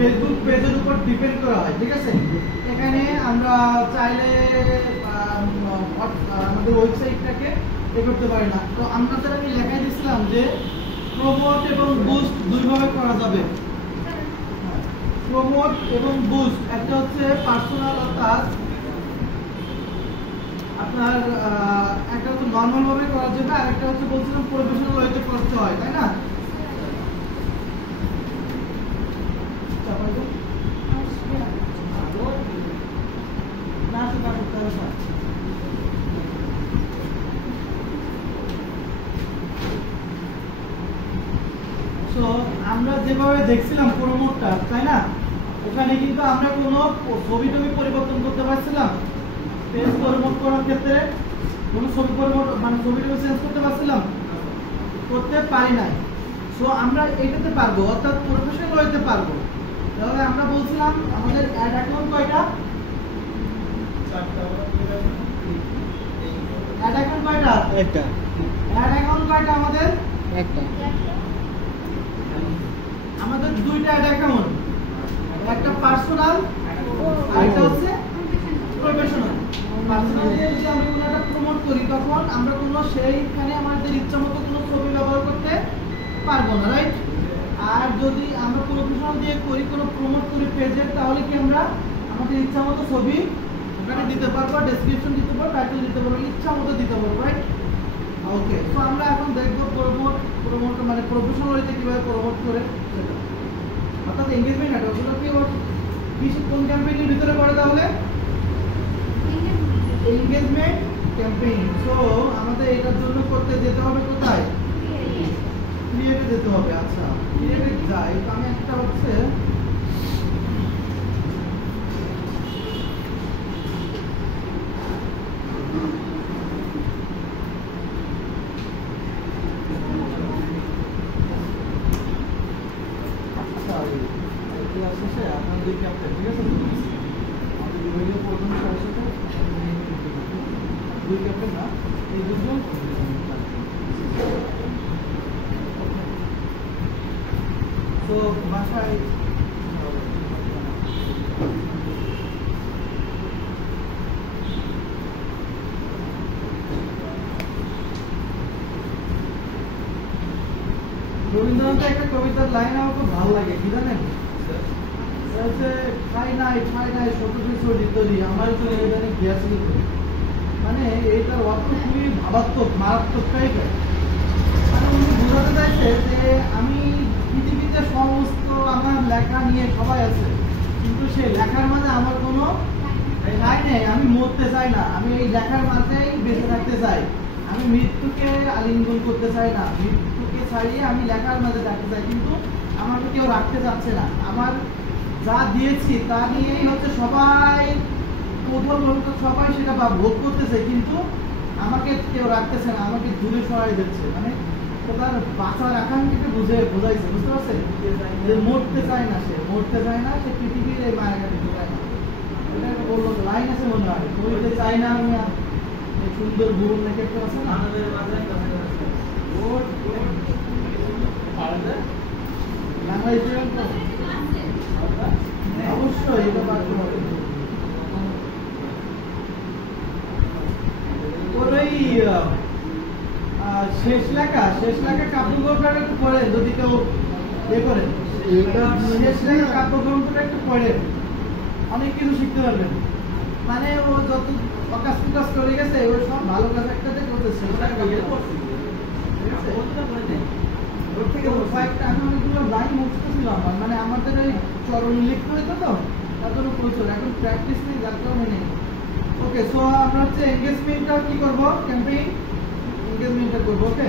Facebook পেজের উপর depend করা হয়, ঠিক আছে। এখানে আমরা চাইলে আমাদের ওয়েবসাইটটাকে এ করতে পারি না। তো আপনাদের আমি লেখাই দিয়েছিলাম যে প্রমোট এবং বুস্ট দুইভাবে করা যাবে। প্রমোট এবং বুস্ট, একটা হচ্ছে পার্সোনাল, অর্থাৎ আপনার একটা হচ্ছে নর্মাল ভাবে করা যাবে, আর একটা হচ্ছে বলছিলাম প্রফেশনাল ওয়েতে করতে হয়, তাই না? আমরা যেভাবে দেখছিলাম প্রমোটটা, তাই না, ওখানে কিন্তু আমরা কোনো ছবি টবি পরিবর্তন করতে পারছিলাম। পেজ প্রমোট করার ক্ষেত্রে কোনো ছবি পরিবর্তন মানে ছবি টবি চেঞ্জ করতে পারছিলাম, করতে পারি নাই। সো আমরা এটাতে পারবো, অর্থাৎ প্রফেশনাল হইতে পারবো। তাহলে আমরা বলছিলাম আমাদের অ্যাড অ্যাকাউন্ট কয়টা? অ্যাড অ্যাকাউন্ট কয়টা? একটা। অ্যাড অ্যাকাউন্ট কয়টা আমাদের? একটা। আমাদের দুইটা অ্যাড অ্যাকাউন্ট, একটা পার্সোনাল আর একটা হচ্ছে প্রফেশনাল। পার্সোনাল দিয়ে যদি আমি কোনো একটা প্রমোট করি, তখন আমরা কোনো সেইখানে আমাদের ইচ্ছামতো কোনো ছবি ব্যবহার করতে পারবো না, রাইট? আর যদি আমরা প্রফেশনাল দিয়ে করি, কোনো প্রমোট করি পেজের, তাহলে কি আমরা আমাদের ইচ্ছামতো ছবি ওখানে দিতে পারবো, ডেসক্রিপশন দিতে পারবো, টাইটেল দিতে পারবো, ইচ্ছামতো দিতে পারবো, রাইট? ওকে, তো আমরা এখন দেখবো প্রমোট মানে প্রফেশনাল ওয়েতে কিভাবে প্রমোট করে সেটা, অর্থাৎ এনগেজমেন্ট নেটওয়ার্ক। ওগুলো কি কোন ক্যাম্পেইনের ভিতরে পড়ে? তাহলে এনগেজমেন্ট ক্যাম্পেইন। সো আমাদের এটার জন্য করতে যেতে হবে কোথায়? ক্রিয়েটে যেতে হবে। আচ্ছা, ক্রিয়েটে যাই। আমি একটা হচ্ছে বাসায় রবীন্দ্রনাথের একটা কবিতার লাইন আমার খুব ভালো লাগে, কি জানেন? খাই নাই শত কিছু দিতরি আমার জন্য এখানে গিয়াছিল। মানে এইটার অর্থ খুবই ভাবাত্মক, মারাত্মক টাইপের। মানে উনি বোঝাতে চাইছে যে আমি পৃথিবীতে সমস্ত আমার লেখা নিয়ে সবাই আছে, কিন্তু সেই লেখার মাঝে আমার কোনো ঠাই নেই। আমি মরতে চাই না, আমি এই লেখার মাঝেই বেঁচে থাকতে চাই। আমি মৃত্যুকে আলিঙ্গন করতে চাই না, মৃত্যুকে ছাড়িয়ে আমি লেখার মাঝে থাকতে চাই, কিন্তু আমাকে কেউ রাখতে চাচ্ছে না। আমার যা দিয়েছি তা নিয়েই হচ্ছে সবাই সবাই সেটা বা ভোগ করতেছে, কিন্তু আমাকে কেউ রাখতেছে না, আমাকে দূরে সরাই দিচ্ছে। মানে তার বাঁচার আকাঙ্ক্ষাকে বোঝাইছে, বুঝতে পারছেন? যে মরতে চায় না, সে পৃথিবীর এই মায়া দিতে চায় না। এটা বললো লাইন আছে মনে হয়, মরতে চাই না আমি এই সুন্দর ভুবন লেখে একটা আছে না, অবশ্যই এটা পারতে হবে। শেষ লেখা কাব্যগ্রন্থটা একটু পড়েন, যদি কেউ ইয়ে করেন, শেষ লেখা কাব্যগ্রন্থটা একটু পড়েন, অনেক কিছু শিখতে পারবেন। মানে ও যত অকাশ প্রকাশ করে গেছে, ও সব ভালো কাজ একটাতে করতেছে। ওর থেকে কয়েকটা আমি অনেকগুলো লাইন মুখতেছিলাম, মানে আমাদের ওই চরণ লিখতে হইতো তো, তার জন্য প্রচুর এখন প্র্যাকটিস নেই, যার কারণে নেই। ওকে, সো আমরা হচ্ছে এনগেজমেন্টটা কি করবো? ক্যাম্পেইন এনগেজমেন্টটা করবো। ওকে,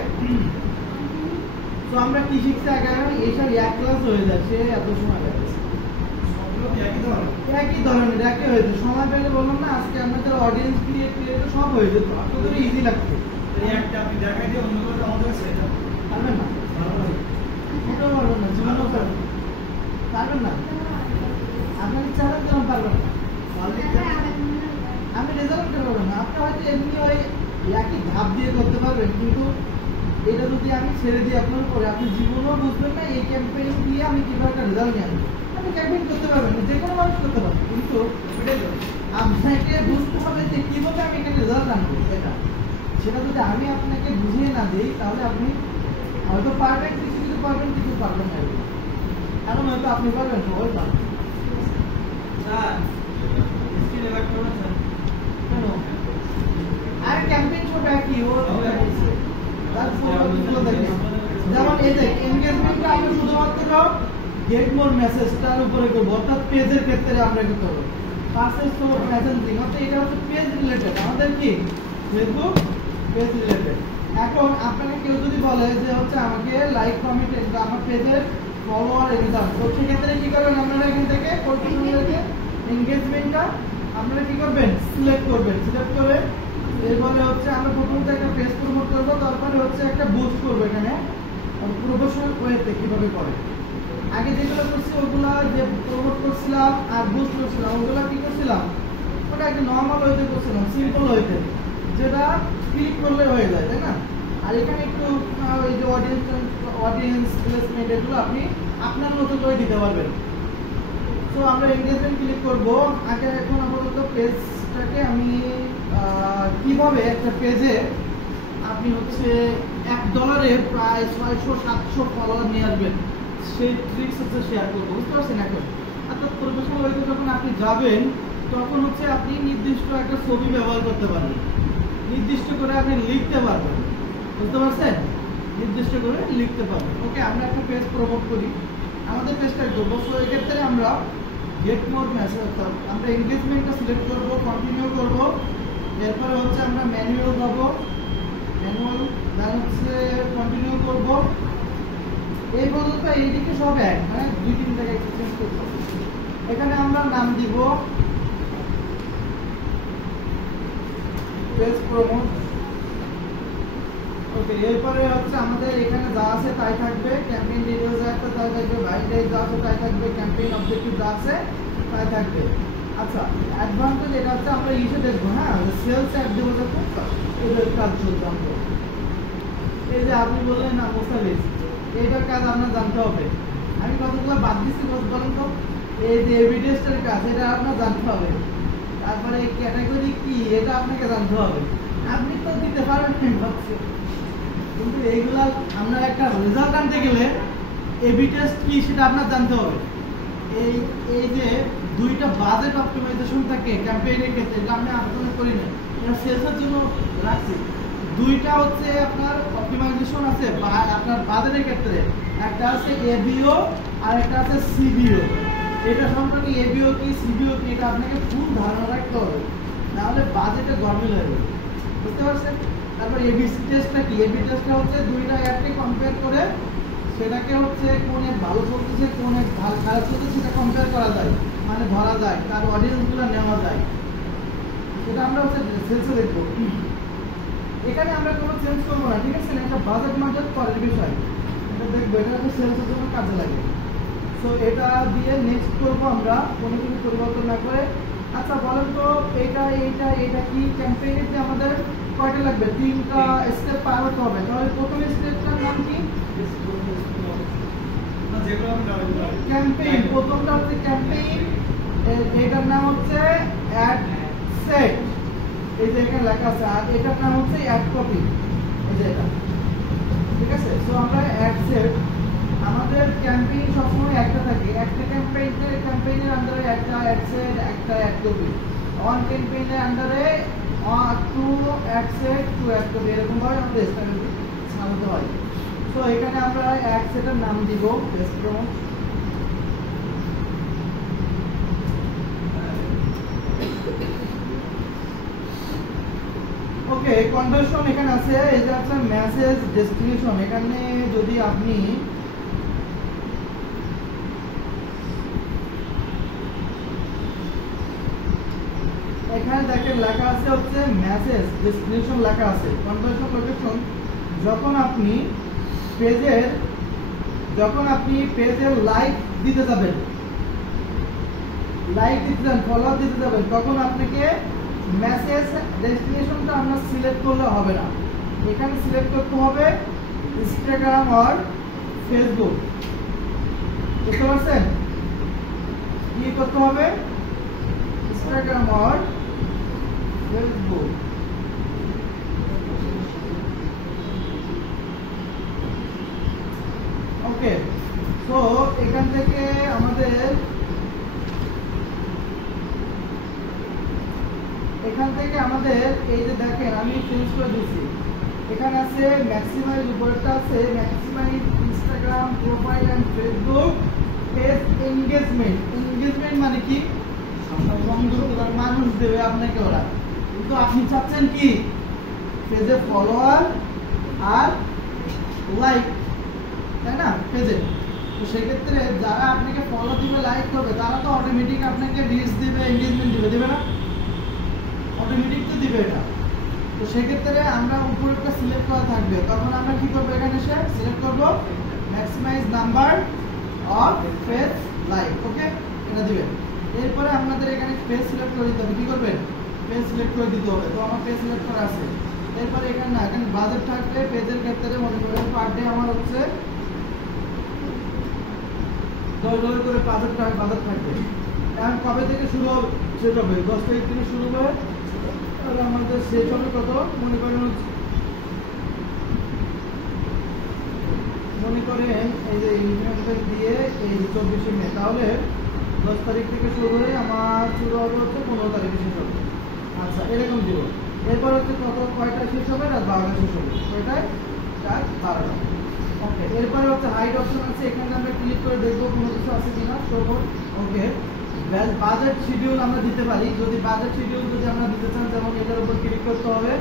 তো আমরা কি শিখছি আগে? এইসব এক ক্লাস হয়ে যাচ্ছে, এত সময় লাগছে, একই ধরনের একই হয়েছে। সময় পেলে বললাম না, আজকে আমাদের অডিয়েন্স ক্রিয়েট সব হয়ে যেত, আপনাদের ইজি লাগছে। আপনি দেখাই দিয়ে অন্য কথা আমাদের সেটা পারবেন না, সেটাও পারবেন না, জীবনও পারবেন না। আপনার ইচ্ছা হলে যেমন পারবেন না, আমি রেজাল্ট করতে পারবেন না। আপনি হয়তো এমনি ওই একই ধাপ দিয়ে করতে পারবেন, কিন্তু এটা যদি আমি ছেড়ে দিই আপনার উপরে, আপনি জীবনেও বুঝবেন না এই ক্যাম্পেইন দিয়ে আমি কিভাবে একটা রেজাল্ট নিয়ে আসবো। আপনি ক্যাম্পেইন পারবেন, যে কোনো মানুষ করতে পারবে, কিন্তু আপনাকে বুঝতে হবে যে কিভাবে আমি এখানে রেজাল্ট আনবো। সেটা যদি আমি আপনাকে বুঝিয়ে না দিই তাহলে আপনি হয়তো পারবেন, কিছু কিছু পারবেন, কিছু পারবেন না। এখন হয়তো আপনি পারবেন, সবাই পারবেন। কেন? আর ক্যাম্পেইন ছোট একই, যেমন এই যে এনগেজমেন্টটা আমরা শুধুমাত্র গেট মোর মেসেজটার উপরে করবো, অর্থাৎ পেজের ক্ষেত্রে আমরা কি করবো, পাসেজ তো মেসেজিং, অর্থাৎ এটা হচ্ছে পেজ রিলেটেড, আমাদের কি ফেসবুক পেজ রিলেটেড। এখন আপনাকে কেউ যদি বলে যে হচ্ছে আমাকে লাইক কমেন্ট আমার পেজের ফলোয়ার এক্সাম, তো সেক্ষেত্রে কি করবেন আপনারা এখান থেকে এনগেজমেন্টটা আপনারা কি করবেন, সিলেক্ট করবেন। সিলেক্ট করে এরপরে হচ্ছে আমরা প্রথমত একটা পেজ প্রমোট করবো, তারপরে হচ্ছে একটা বুস্ট করবো। এখানে প্রফেশনাল ওয়েতে কিভাবে করে, আগে যেগুলো করছি ওগুলা যে প্রমোট করছিলাম আর বুস্ট করছিলাম ওগুলা কি করছিলাম, ওটা একটা নর্মাল ওয়েতে করছিলাম, সিম্পল ওয়েতে, যেটা ক্লিক করলে হয়ে যায়, তাই না? আর এখানে একটু ওই যে অডিয়েন্স প্লেসমেন্ট এগুলো আপনি আপনার মতো করে দিতে পারবেন। তো আমরা এনগেজমেন্ট ক্লিক করব। আগে এখন আপাতত পেজটাকে আমি কিভাবে একটা পেজে আপনি হচ্ছে $1 প্রায় 600-700 ফলোয়ার নিয়ে আসবেন সেই ট্রিক্স হচ্ছে শেয়ার করবো, বুঝতে পারছেন? এখন অর্থাৎ প্রফেশনাল ওয়েতে যখন আপনি যাবেন তখন হচ্ছে আপনি নির্দিষ্ট একটা ছবি ব্যবহার করতে পারবেন, নির্দিষ্ট করে আপনি লিখতে পারবেন, বুঝতে পারছেন? নির্দিষ্ট করে লিখতে পারবেন। ওকে, আমরা একটা পেজ প্রমোট করি, আমাদের পেজটা করবো। সো এক্ষেত্রে আমরা গেট মোর মেসেজ, অর্থাৎ আমরা এনগেজমেন্টটা সিলেক্ট করবো, কন্টিনিউ করবো, এরপরে হচ্ছে আমরা ম্যানুয়াল যাবো, ম্যানুয়াল দেন হচ্ছে কন্টিনিউ করবো। এই পর্যন্ত এইদিকে সব এক, মানে 2-3 জায়গায় চেঞ্জ করতে হবে। এখানে আমরা নাম দিব পেজ প্রমোট। ওকে, এরপরে হচ্ছে আমাদের এখানে যা আছে তাই থাকবে, ক্যাম্পেইন ডিটেইলস যা আছে তাই থাকবে, বাইট ডেট যা আছে তাই থাকবে, ক্যাম্পেইন অবজেক্টিভ যা আছে তাই থাকবে। আচ্ছা, অ্যাডভান্টেজ এটা হচ্ছে আমরা ইসে দেখবো, হ্যাঁ, সেলস অ্যাড দেবো যখন এদের কাজ চলছে। আমরা এই যে আপনি বললেন না মোস্তাফিজ, এইটার কাজ আপনার জানতে হবে। আমি কতগুলো বাদ দিচ্ছি বলেন তো, এই যে এভিডেন্সের কাজ এটা আপনার জানতে হবে, তারপরে ক্যাটাগরি কি এটা আপনাকে জানতে হবে। আপনি তো দিতে পারবেন ভাবছি, কিন্তু এইগুলা আপনার একটা রেজাল্ট আনতে গেলে এবি টেস্ট কি সেটা আপনার জানতে হবে। এই যে দুইটা বাজেট অপটিমাইজেশন থাকে ক্যাম্পেইনের ক্ষেত্রে, এটা আমি আলোচনা করি না, এটা সেলসের জন্য রাখছি। দুইটা হচ্ছে আপনার অপটিমাইজেশন আছে আপনার বাজেটের ক্ষেত্রে, একটা আছে এবিও আর একটা আছে সিবিও। এটা সম্পর্কে এবিও কি সিবিও কি এটা আপনাকে ফুল ধারণা রাখতে হবে, নাহলে বাজেটে গরমিল হয়ে যাবে, বুঝতে পারছেন? তারপর এবিসি টেস্টটা কি, এবি টেস্টটা হচ্ছে দুইটা অ্যাডকে কম্পেয়ার করে সেটাকে হচ্ছে কোন এক ভালো চলতেছে কোন এক খারাপ চলতেছে সেটা কম্পেয়ার করা যায়, মানে ধরা যায়, তার অডিয়েন্সগুলো নেওয়া যায়। সেটা আমরা হচ্ছে সেলসে দেখবো। এখানে আমরা কোনো চেঞ্জ করবো না, ঠিক আছে? এটা বাজেট মার্কেট পরের বিষয়, এটা দেখবো, এটা হচ্ছে সেলসের জন্য কাজে লাগে। সো এটা দিয়ে নেক্সট করবো আমরা, কোনো কিছু পরিবর্তন না করে। আচ্ছা বলেন তো, এটা কি ক্যাম্পেইনের যে আমাদের কয়টা লাগবে? 3টা স্টেপ পার হতে হবে। তাহলে প্রথম স্টেপটার নাম কি? ক্যাম্পেইন। প্রথমটা হচ্ছে ক্যাম্পেইন, এটার নাম হচ্ছে অ্যাড সেট, এই যে এখানে লেখা আছে, আর এটার নাম হচ্ছে অ্যাড কপি, এই যে এটা, ঠিক আছে? সো আমরা অ্যাড সেট, আমাদের ক্যাম্পেইন সবসময় একটা থাকে, একটা ক্যাম্পেইনের আন্ডারে একটা অ্যাড সেট, একটা অ্যাড কপি, অন ক্যাম্পেইনের আন্ডারে 2 অ্যাড সেট 2 অ্যাড কপি, এরকম ভাবে আমাদের স্ট্র্যাটেজি সাজাতে হয়। সো এখানে আমরা অ্যাড সেটের নাম দিব পেজ প্রমোট। ওকে, কনভার্সন এখানে আছে, এই যে আছে মেসেজ ডেস্টিনেশন। এখানে যদি আপনি এখানে দেখেন লেখা আছে হচ্ছে মেসেজ ডেস্টিনেশন লেখা আছে, কনভার্সন লোকেশন। যখন আপনি পেজের লাইক দিতে যাবেন, ফলোয়ার দিতে যাবেন, তখন আপনাকে মেসেজ ডেস্টিনেশনটা আমরা সিলেক্ট করলে হবে না, এখানে সিলেক্ট করতে হবে ইনস্টাগ্রাম আর ফেসবুক, বুঝতে পারছেন? কি কি করতে হবে, ইনস্টাগ্রাম আর ফেসবুক। ওকে, তো এখান থেকে আমাদের এই যে দেখেন আমি চেঞ্জ করে দিচ্ছি, এখানে আছে ম্যাক্সিমাইজ, উপরেরটা আছে maximize Instagram profile and Facebook page engagement. Engagement মানে কি, মানুষ দেবে আপনাকে ওরা, কিন্তু আপনি চাচ্ছেন কি পেজে ফলোয়ার আর লাইক, তাই না পেজে। তো সেক্ষেত্রে যারা আপনাকে ফলো দিবে লাইক করবে তারা তো অটোমেটিক আপনাকে রিচ দিবে, এনগেজমেন্ট দিবে, দেবে না? অটোমেটিক তো দিবে এটা। তো সেক্ষেত্রে আমরা উপরেরটা সিলেক্ট করা থাকবে, তখন আমরা কি করবো, এখানে এসে সিলেক্ট করবো maximize number of page like. Okay, এটা দিবেন। এরপরে আপনাদের এখানে পেজ সিলেক্ট করে দিতে হবে, কি করবেন, পেজ সিলেক্ট করে দিতে হবে। তো আমার পেজ সিলেক্ট করা আছে। এরপরে এখানে না, এখানে বাজেট থাকবে পেজের ক্ষেত্রে, মনে করেন পার ডে আমার হচ্ছে $10 করে বাজেট থাকবে। এখন কবে থেকে শুরু হবে, শেষ হবে 10 তারিখ থেকে শুরু হবে, আর আমাদের শেষ হবে কত, মনে করেন এই যে ইনভেন্টরি দিয়ে এই 24 মে, তাহলে 10 তারিখ থেকে শুরু হয়ে আমার শুরু হবে হচ্ছে 15 তারিখে শেষ হবে। আচ্ছা, এরকম দিব। এরপর হচ্ছে কয়টা শেষ হবে, রাত 12টা শেষ হবে, কয়টায়, রাত 12টা। ওকে, এরপরে হচ্ছে হাইড অপশন আছে, এখানে আমরা ক্লিক করে দেখবো কোনো কিছু আছে কিনা, ওকে। বাজেট শিডিউল আমরা দিতে পারি, যদি বাজেট শিডিউল যদি আমরা দিতে চান, যেমন এটার উপর ক্লিক করতে হবে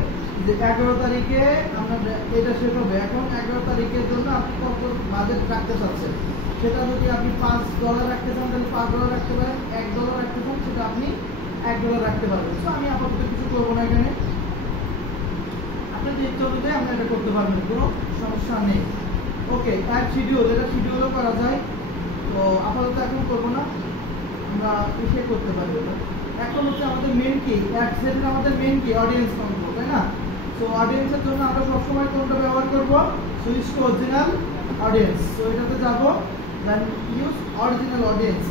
যে 11 তারিখে আমরা এটা শেষ হবে। এখন 11 তারিখের জন্য আপনি কত বাজেট রাখতে চাচ্ছেন, সেটা যদি আপনি $5 রাখতে চান তাহলে $5 রাখতে পারেন, $1 রাখতে চান সেটা আপনি $1 রাখতে পারবেন। তো আমি আপাতত কিছু করবো না, এখানে আপনাদের ইচ্ছা অনুযায়ী আপনি এটা করতে পারবেন, কোনো সমস্যা নেই। ওকে, অ্যাড শিডিউল, এটা শিডিউলও করা যায়। তো আপাতত এখন করবো না, আমরা এসে করতে পারি। এখন হচ্ছে আমাদের মেন কি, অ্যাড সেটের আমাদের মেন কি, অডিয়েন্স কন্ট্রোল, তাই না? তো অডিয়েন্সের জন্য আমরা সবসময় কোনটা ব্যবহার করবো, সুইচ টু অরিজিনাল অডিয়েন্স। তো এটাতে যাবো, দেন ইউজ অরিজিনাল অডিয়েন্স,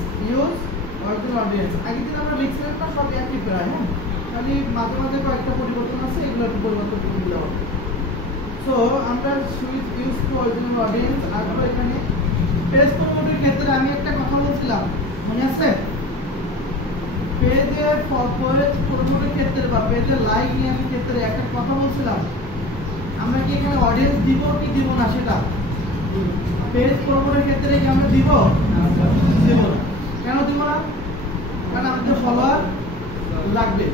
আগের দিন আমরা লিখছিলাম না, সব একই প্রায়, হ্যাঁ, খালি মাঝে মাঝে কয়েকটা পরিবর্তন আছে, এগুলো একটু পরিবর্তন করে দিতে হবে। সো আমরা switch use to original audience. আর এখানে পেজ প্রমোটের ক্ষেত্রে আমি একটা কথা বলছিলাম, মনে আছে? পেজে প্রমোটের ক্ষেত্রে বা পেজে লাইক নিয়ে ক্ষেত্রে একটা কথা বলছিলাম, আমরা কি এখানে অডিয়েন্স দিব কি দিব না, সেটা পেজ প্রমোটের ক্ষেত্রে কি আমরা দিব, দিব না। কেন দিব না? কারণ আমাদের ফলোয়ার লাগবে।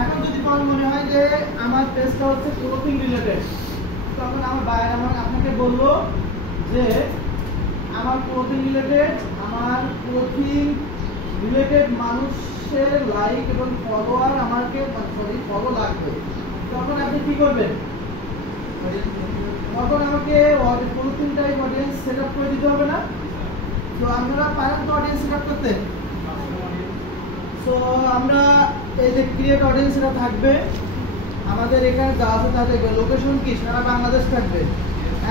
এখন যদি মনে হয় যে আমার পেজটা হচ্ছে ক্লোথিং রিলেটেড, তখন আমার বাইরে আপনাকে বললো যে আমার ক্লোথিং রিলেটেড মানুষের লাইক এবং ফলোয়ার আমাকে ফলো লাগবে, তখন আপনি কি করবেন, তখন আমাকে clothing type audience set up করে দিতে হবে না? তো আপনারা পারেন তো অডিয়েন্স সেট আপ করতে? তো আমরা এই যে ক্রিয়েট অডিয়েন্স এটা থাকবে আমাদের এখানে, যা আছে তা থাকবে, লোকেশন কি, সারা বাংলাদেশ থাকবে।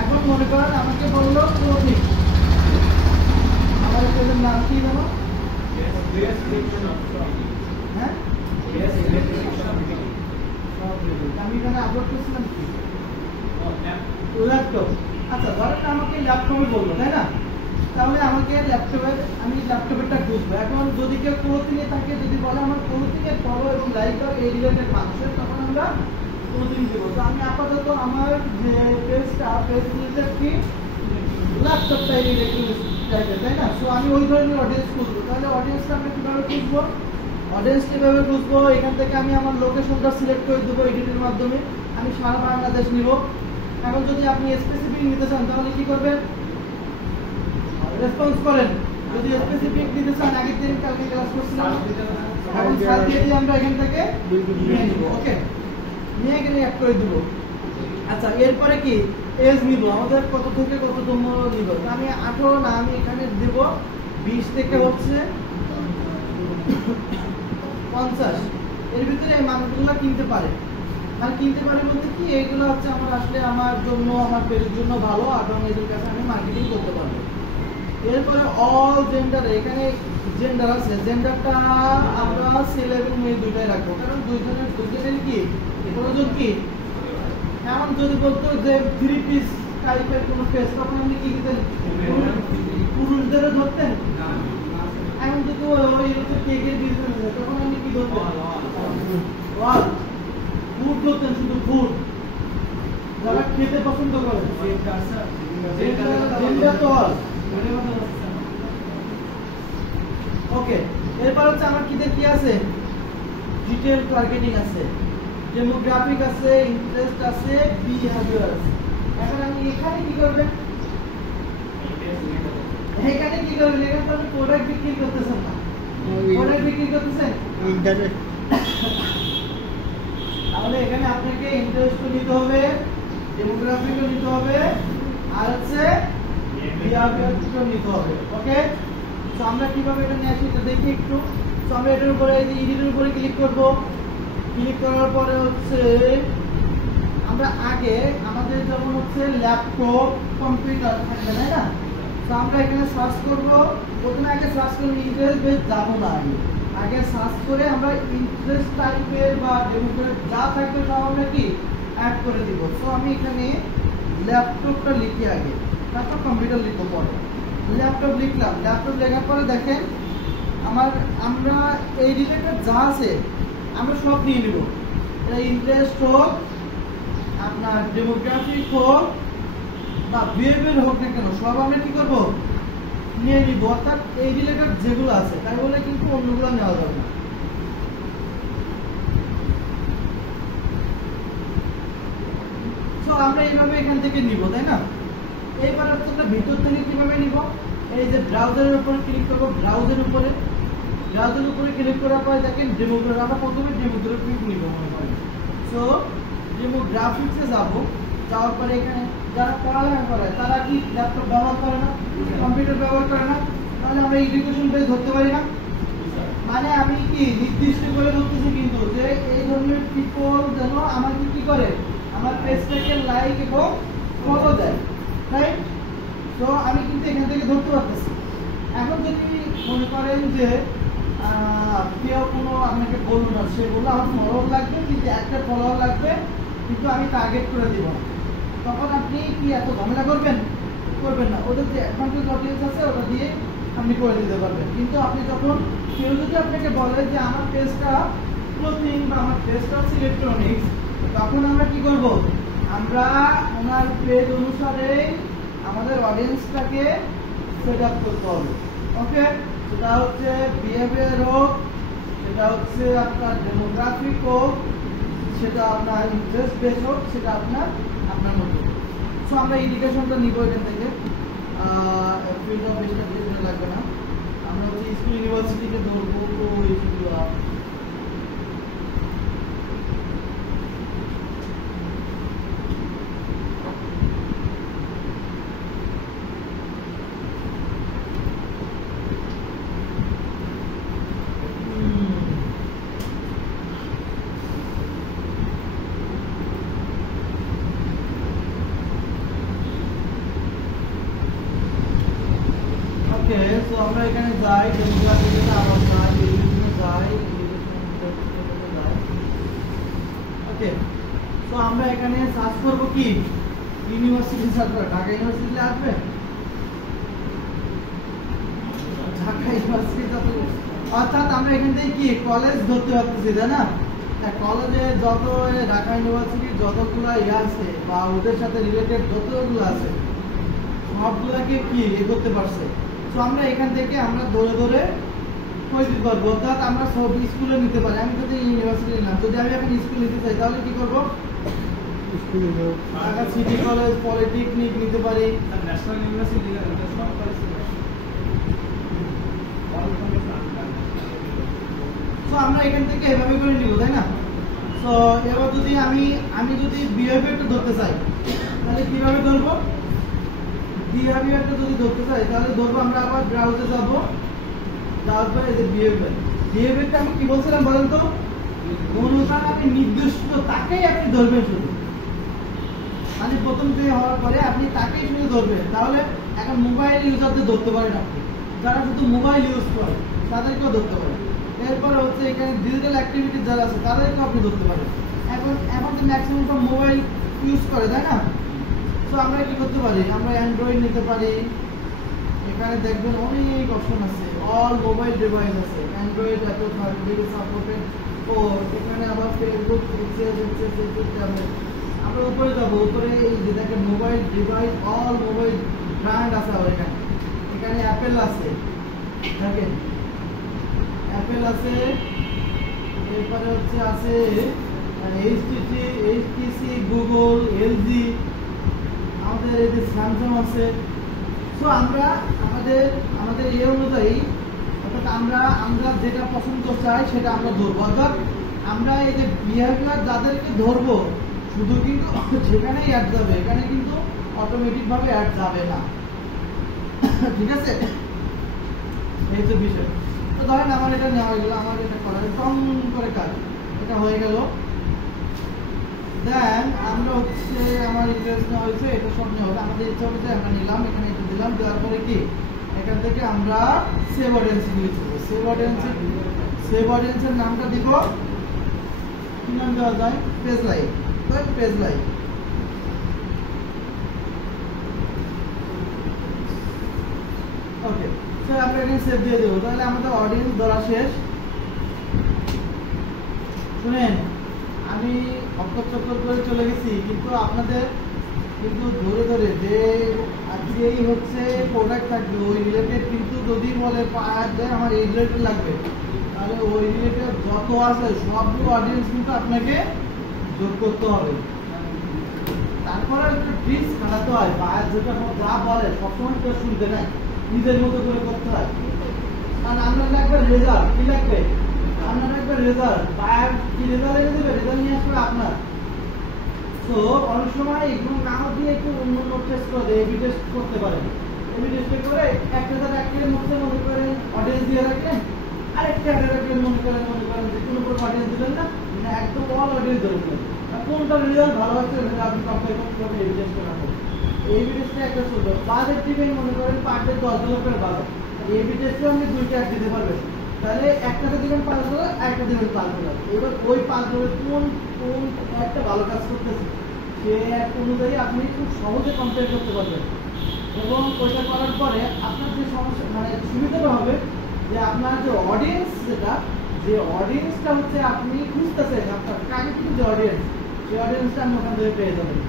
এখন মনে করেন আমাকে বললো ক্লোথিং, আমার পেজের নাম কি জানো, হ্যাঁ, আমি এখানে আপলোড করছিলাম কি, ল্যাপটপ। আচ্ছা, ধরেন আমাকে ল্যাপটপে বললো, তাই না? তাহলে আমাকে আমি ল্যাপটপেরটা খুঁজবো। এখন যদি কেউ ক্লোথিং এ থাকে, যদি বলে আমার ক্লোথিং এর ফলো এবং লাইক এই রিলেটেড মানুষের, তখন আমরা ক্লোথিং দেবো। তো আমি আপাতত আমার যে পেজ রিলেটেড কি, ল্যাপটপ টাইপের, তাই না? সো আমি ওই ধরনের অডিয়েন্স খুঁজবো। তাহলে অডিয়েন্সটা আমরা কিভাবে খুঁজবো, এখান থেকে আমি আমার লোকেশনটা সিলেক্ট করে দেবো এডিটের মাধ্যমে, আমি সারা বাংলাদেশ নিব। এখন যদি আপনি স্পেসিফিক নিতে চান তাহলে কি করবেন, রেসপন্স করেন। যদি স্পেসিফিক দিতে চান, আগের দিন কালকে ক্লাস করছিলাম, এখন সাল দিয়ে দিয়ে আমরা এখান থেকে নিয়ে নিব। ওকে, নিয়ে গেলে অ্যাড করে দিব। আচ্ছা, এরপরে কি এজ নিব, আমাদের কত থেকে কততম নিব। আমি 18 না, আমি এখানে দেব 20 থেকে হচ্ছে 50, এর ভিতরে এই মানুষগুলো কিনতে পারে। আর কিনতে পারে বলতে কি, এইগুলো হচ্ছে আমার আসলে আমার জন্য, আমার পেজের জন্য ভালো, এবং এদের কাছে আমি মার্কেটিং করতে পারবো। এরপরে অল জেন্ডার, এখানে জেন্ডার আছে, জেন্ডারটা আমরা ছেলে এবং মেয়ে দুটাই রাখবো, কারণ দুইজনের কি প্রয়োজন কি। এমন যদি বলতো যে 3 পিস টাইপের কোনো ফেস, তখন আপনি কি দিতেন, পুরুষদেরও ধরতেন। এখন যদি ওই কেকের বিজনেস আছে, তখন আপনি কি ধরতেন, ওয়াল ফুড ধরতেন, শুধু ফুড, যারা খেতে পছন্দ করে। ওকে, এরপর হচ্ছে আমার কি আছে, ডিটেইল টার্গেটিং আছে, ডেমোগ্রাফিক আছে, ইন্টারেস্ট আছে, বিহেভিয়ার আছে। এখন আপনি এখানে কি করবেন, এখানে কি করবেন, এখানে তো আপনি প্রোডাক্ট বিক্রি করতেছেন না, প্রোডাক্ট বিক্রি করতেছেন ইন্টারেস্ট। তাহলে এখানে আপনাকে ইন্টারেস্টও নিতে হবে, ডেমোগ্রাফিকও নিতে হবে, আর হচ্ছে বিহেভিয়ারও নিতে হবে। ওকে, তো আমরা কিভাবে এটা নিয়ে আসি এটা দেখি একটু। তো আমরা এটার উপরে এই যে এডিটের উপরে ক্লিক করব, ক্লিক করার পরে হচ্ছে আমরা আগে আমাদের যেমন হচ্ছে ল্যাপটপ কম্পিউটার থাকবে, তাই না। তো আমরা এখানে সার্চ করব, প্রথমে আগে সার্চ করব, ইন্টারেস্ট বেস যাবো না, আগে সার্চ করে আমরা ইন্টারেস্ট টাইপের বা ডেমোগ্রাফিক যা থাকবে সব আমরা কি অ্যাড করে দিব। সো আমি এখানে ল্যাপটপটা লিখি আগে, তারপর কম্পিউটার লিখবো পরে। ল্যাপটপ লিখলাম, ল্যাপটপ লেখার পরে দেখেন আমরা এই রিলেটেড যা আছে আমরা সব নিয়ে নিব। এটা ইন্টারেস্ট হোক, আপনার ডেমোগ্রাফিক হোক বা বিহেভিয়ার হোক না কেন, সব আমরা কি করব, নিয়ে নিব। অর্থাৎ এই রিলেটেড যেগুলো আছে, তাই বলে কিন্তু অন্যগুলো নেওয়া যাবে না। তো আমরা এইভাবে এখান থেকে নিব, তাই না। এইবার হচ্ছে আমরা ভিতর থেকে কিভাবে নিব, এই যে ব্রাউজারের উপরে ক্লিক করব, ব্রাউজারের উপরে ক্লিক করার পরে দেখেন ডেমোগ্রাফিক, আমরা প্রথমে ডেমোগ্রাফিক নিব মনে করেন। সো ডেমোগ্রাফিক্সে যাব, যাওয়ার পরে এখানে যারা পড়ালেখা করে তারা কি ল্যাপটপ ব্যবহার করে না, কম্পিউটার ব্যবহার করে না, তাহলে আমরা এডুকেশন পেজ ধরতে পারি না। মানে আমি কি নির্দিষ্ট করে ধরতেছি কিন্তু যে এই ধরনের পিপল যেন আমাকে কি করে, আমার পেজটাকে লাইক এবং ফলো দেয়, রাইট। তো আমি কিন্তু এখান থেকে ধরতে পারতেছি। এখন যদি মনে করেন যে কেউ কোনো আপনাকে বললো না, সে বললো আমার ফলোয়ার লাগবে, কিন্তু একটা ফলোয়ার লাগবে, কিন্তু আমি টার্গেট করে দিব না, তখন আপনি কি এত ঝামেলা করবেন না। ওদের যে অ্যাডভান্টেজ অডিয়েন্স আছে ওটা দিয়ে আপনি করে দিতে পারবেন। কিন্তু আপনি যখন কেউ যদি আপনাকে বলে যে আমার পেজটা ক্লোথিং বা আমার পেজটা হচ্ছে ইলেকট্রনিক্স, তখন আমরা কি করব, আমরা ওনার পেজ অনুসারে আমাদের অডিয়েন্সটাকে সেট আপ করতে হবে। ওকে, সেটা হচ্ছে বিহেভিয়ার হোক, সেটা হচ্ছে আপনার ডেমোগ্রাফিক হোক, সেটা আপনার ইন্টারেস্ট বেস হোক, সেটা আপনার মধ্যে। সো আমরা এডুকেশনটা নিব এখান থেকে, ফিল্ড অফ ভিশনটা লাগবে না, আমরা হচ্ছে স্কুল ইউনিভার্সিটিকে ধরবো। তো এইগুলো আমরা এখানে যাই, ডেমোগ্রাফিতে আবার যাই, এডুকেশনে যাই, ওকে। তো আমরা এখানে সার্চ করব কি, ইউনিভার্সিটি সার্চ করব, ঢাকা ইউনিভার্সিটি আসবে, ঢাকা ইউনিভার্সিটি। অর্থাৎ আমরা এখান থেকে কি কলেজ ধরতে পারতেছি, তাই না। কলেজে যত ঢাকা ইউনিভার্সিটির যতগুলো আছে বা ওদের সাথে রিলেটেড যতগুলো আছে সবগুলাকে কি করতে পারছে। তো আমরা এখান থেকে আমরা ধরে ধরে করে দিতে পারবো। অর্থাৎ আমরা সব স্কুলে নিতে পারি। আমি যদি ইউনিভার্সিটি নিলাম, যদি আমি এখন স্কুল নিতে চাই তাহলে কি করবো, ঢাকা সিটি কলেজ, পলিটেকনিক নিতে পারি, ন্যাশনাল ইউনিভার্সিটি। তো আমরা এখান থেকে এভাবে করে নিব, তাই না। তো এবার যদি আমি যদি বিহেভিয়ারটা ধরতে চাই তাহলে কিভাবে ধরবো, বিহেভিয়ারটা যদি ধরতে চাই তাহলে ধরবো, আমরা আবার ব্রাউজে যাবো, যাওয়ার পরে এই যে বিহেভিয়ারটা আমি কি বলছিলাম বলেন তো, অনুসারে আপনি নির্দিষ্ট তাকেই আপনি ধরবেন শুধু, মানে প্রথম থেকে হওয়ার পরে আপনি তাকেই শুধু ধরবেন। তাহলে এখন এখন মোবাইল ইউজারদের ধরতে পারেন আপনি, যারা শুধু মোবাইল ইউজ করে তাদেরকেও ধরতে পারেন। এরপরে হচ্ছে এখানে ডিজিটাল অ্যাক্টিভিটি যারা আছে তাদেরকেও আপনি ধরতে পারেন। এখন তো ম্যাক্সিমাম মোবাইল ইউজ করে, তাই না? তো আমরা কি করতে পারি, আমরা অ্যান্ড্রয়েড নিতে পারি। এখানে দেখবেন অনেক অপশন আছে, অল মোবাইল ডিভাইস আছে, অ্যান্ড্রয়েড এত থাকবে সাপোর্টেড। ও এখানে আবার ফেসবুক, আমরা উপরে যাবো, উপরে এই যে দেখেন mobile device, all mobile brand আছে আবার এখানে। এখানে অ্যাপেল আছে, দেখেন অ্যাপেল আছে। এরপরে হচ্ছে আছে এইচটিসি, গুগল, এলজি, আমাদের এই যে স্যামসাং আছে। সো আমরা আমাদের অনুযায়ী, অর্থাৎ আমরা যেটা পছন্দ চাই সেটা আমরা ধরবো। অর্থাৎ আমরা এই যে বিহেভিয়ার যাদেরকে ধরবো শুধু কিন্তু সেখানেই অ্যাড যাবে, এখানে কিন্তু অটোমেটিক ভাবে অ্যাড যাবে না। ঠিক আছে, এই তো বিষয়। তো ধরেন আমার এটা নেওয়া হয়ে গেল, আমার এটা করা কম করে কাজ, এটা হয়ে গেল। দেন আমরা হচ্ছে আমার ইন্টারেস্ট নেওয়া হয়েছে, এটা সব নেওয়া হলো, আমাদের ইচ্ছা হচ্ছে আমরা নিলাম, এখানে এটা দিলাম। দেওয়ার পরে কি এখান থেকে আমরা সেভ অডিয়েন্সে ক্লিক করবো। সেভ অডিয়েন্সের নামটা দিব, কি নাম দেওয়া যায়, পেজ লাইভ। পেজ লাইভ ওকে, তো আমরা এখানে সেভ দিয়ে দেবো। তাহলে আমাদের অডিয়েন্স ধরা শেষ। শুনেন, আমি অক্ষর চক্কর করে চলে গেছি, কিন্তু আপনাদের কিন্তু ধরে ধরে যে আজকেই হচ্ছে প্রোডাক্ট থাকবে ওই রিলেটেড, কিন্তু যদি বলে আমার এই রিলেটেড লাগবে, তাহলে ওই রিলেটেড যত আছে সবগুলো অডিয়েন্স কিন্তু আপনাকে যোগ করতে হবে। তারপরে একটা ট্রিক্স খাটাতে হয়, বায়ার যেটা যা বলে সবসময় তো শুনতে নাই, নিজের মতো করে করতে হয়। কারণ আমরা লাগবে রেজাল্ট, কি লাগবে, আমরা লাগবে রেজাল্ট। বায়ার কি রেজাল্ট এনে দেবে, রেজাল্ট নিয়ে আসবে আপনার। তো অনেক সময় এগুলো নাও দিয়ে একটু অন্য টেস্ট করে এবি টেস্ট করতে পারেন। এবি টেস্ট করে একটা মধ্যে মনে করেন অডিয়েন্স দিয়ে রাখলেন, আরেকটা মনে করেন যে কোনো অডিয়েন্স দিলেন না, একদম অল অডিয়েন্স ধরেছেন, কোনটা রেজাল্ট ভালো হচ্ছে আপনি কম্পেয়ার করতে এবি টেস্ট করা হবে। এবি টেস্টে একটা চলবে, বাজেট দিবেন মনে করেন পার ডে $10 করে বাজেট, এবি টেস্টে আপনি দুইটা অ্যাড দিতে পারবেন। তাহলে একটাতে দিবেন $5, একটা দিবেন $5। এবার ওই $5 কোন একটা ভালো কাজ করতেছে সে অ্যাড অনুযায়ী আপনি খুব সহজে কম্পেয়ার করতে পারবেন। এবং ওইটা করার পরে আপনার যে সমস্যা মানে সুবিধাটা হবে যে আপনার যে অডিয়েন্স, যে অডিয়েন্সটা হচ্ছে আপনি খুঁজতেছেন, আপনার টার্গেটিং যে অডিয়েন্স, সেই অডিয়েন্সটা আপনি ওখান থেকে পেয়ে যাবেন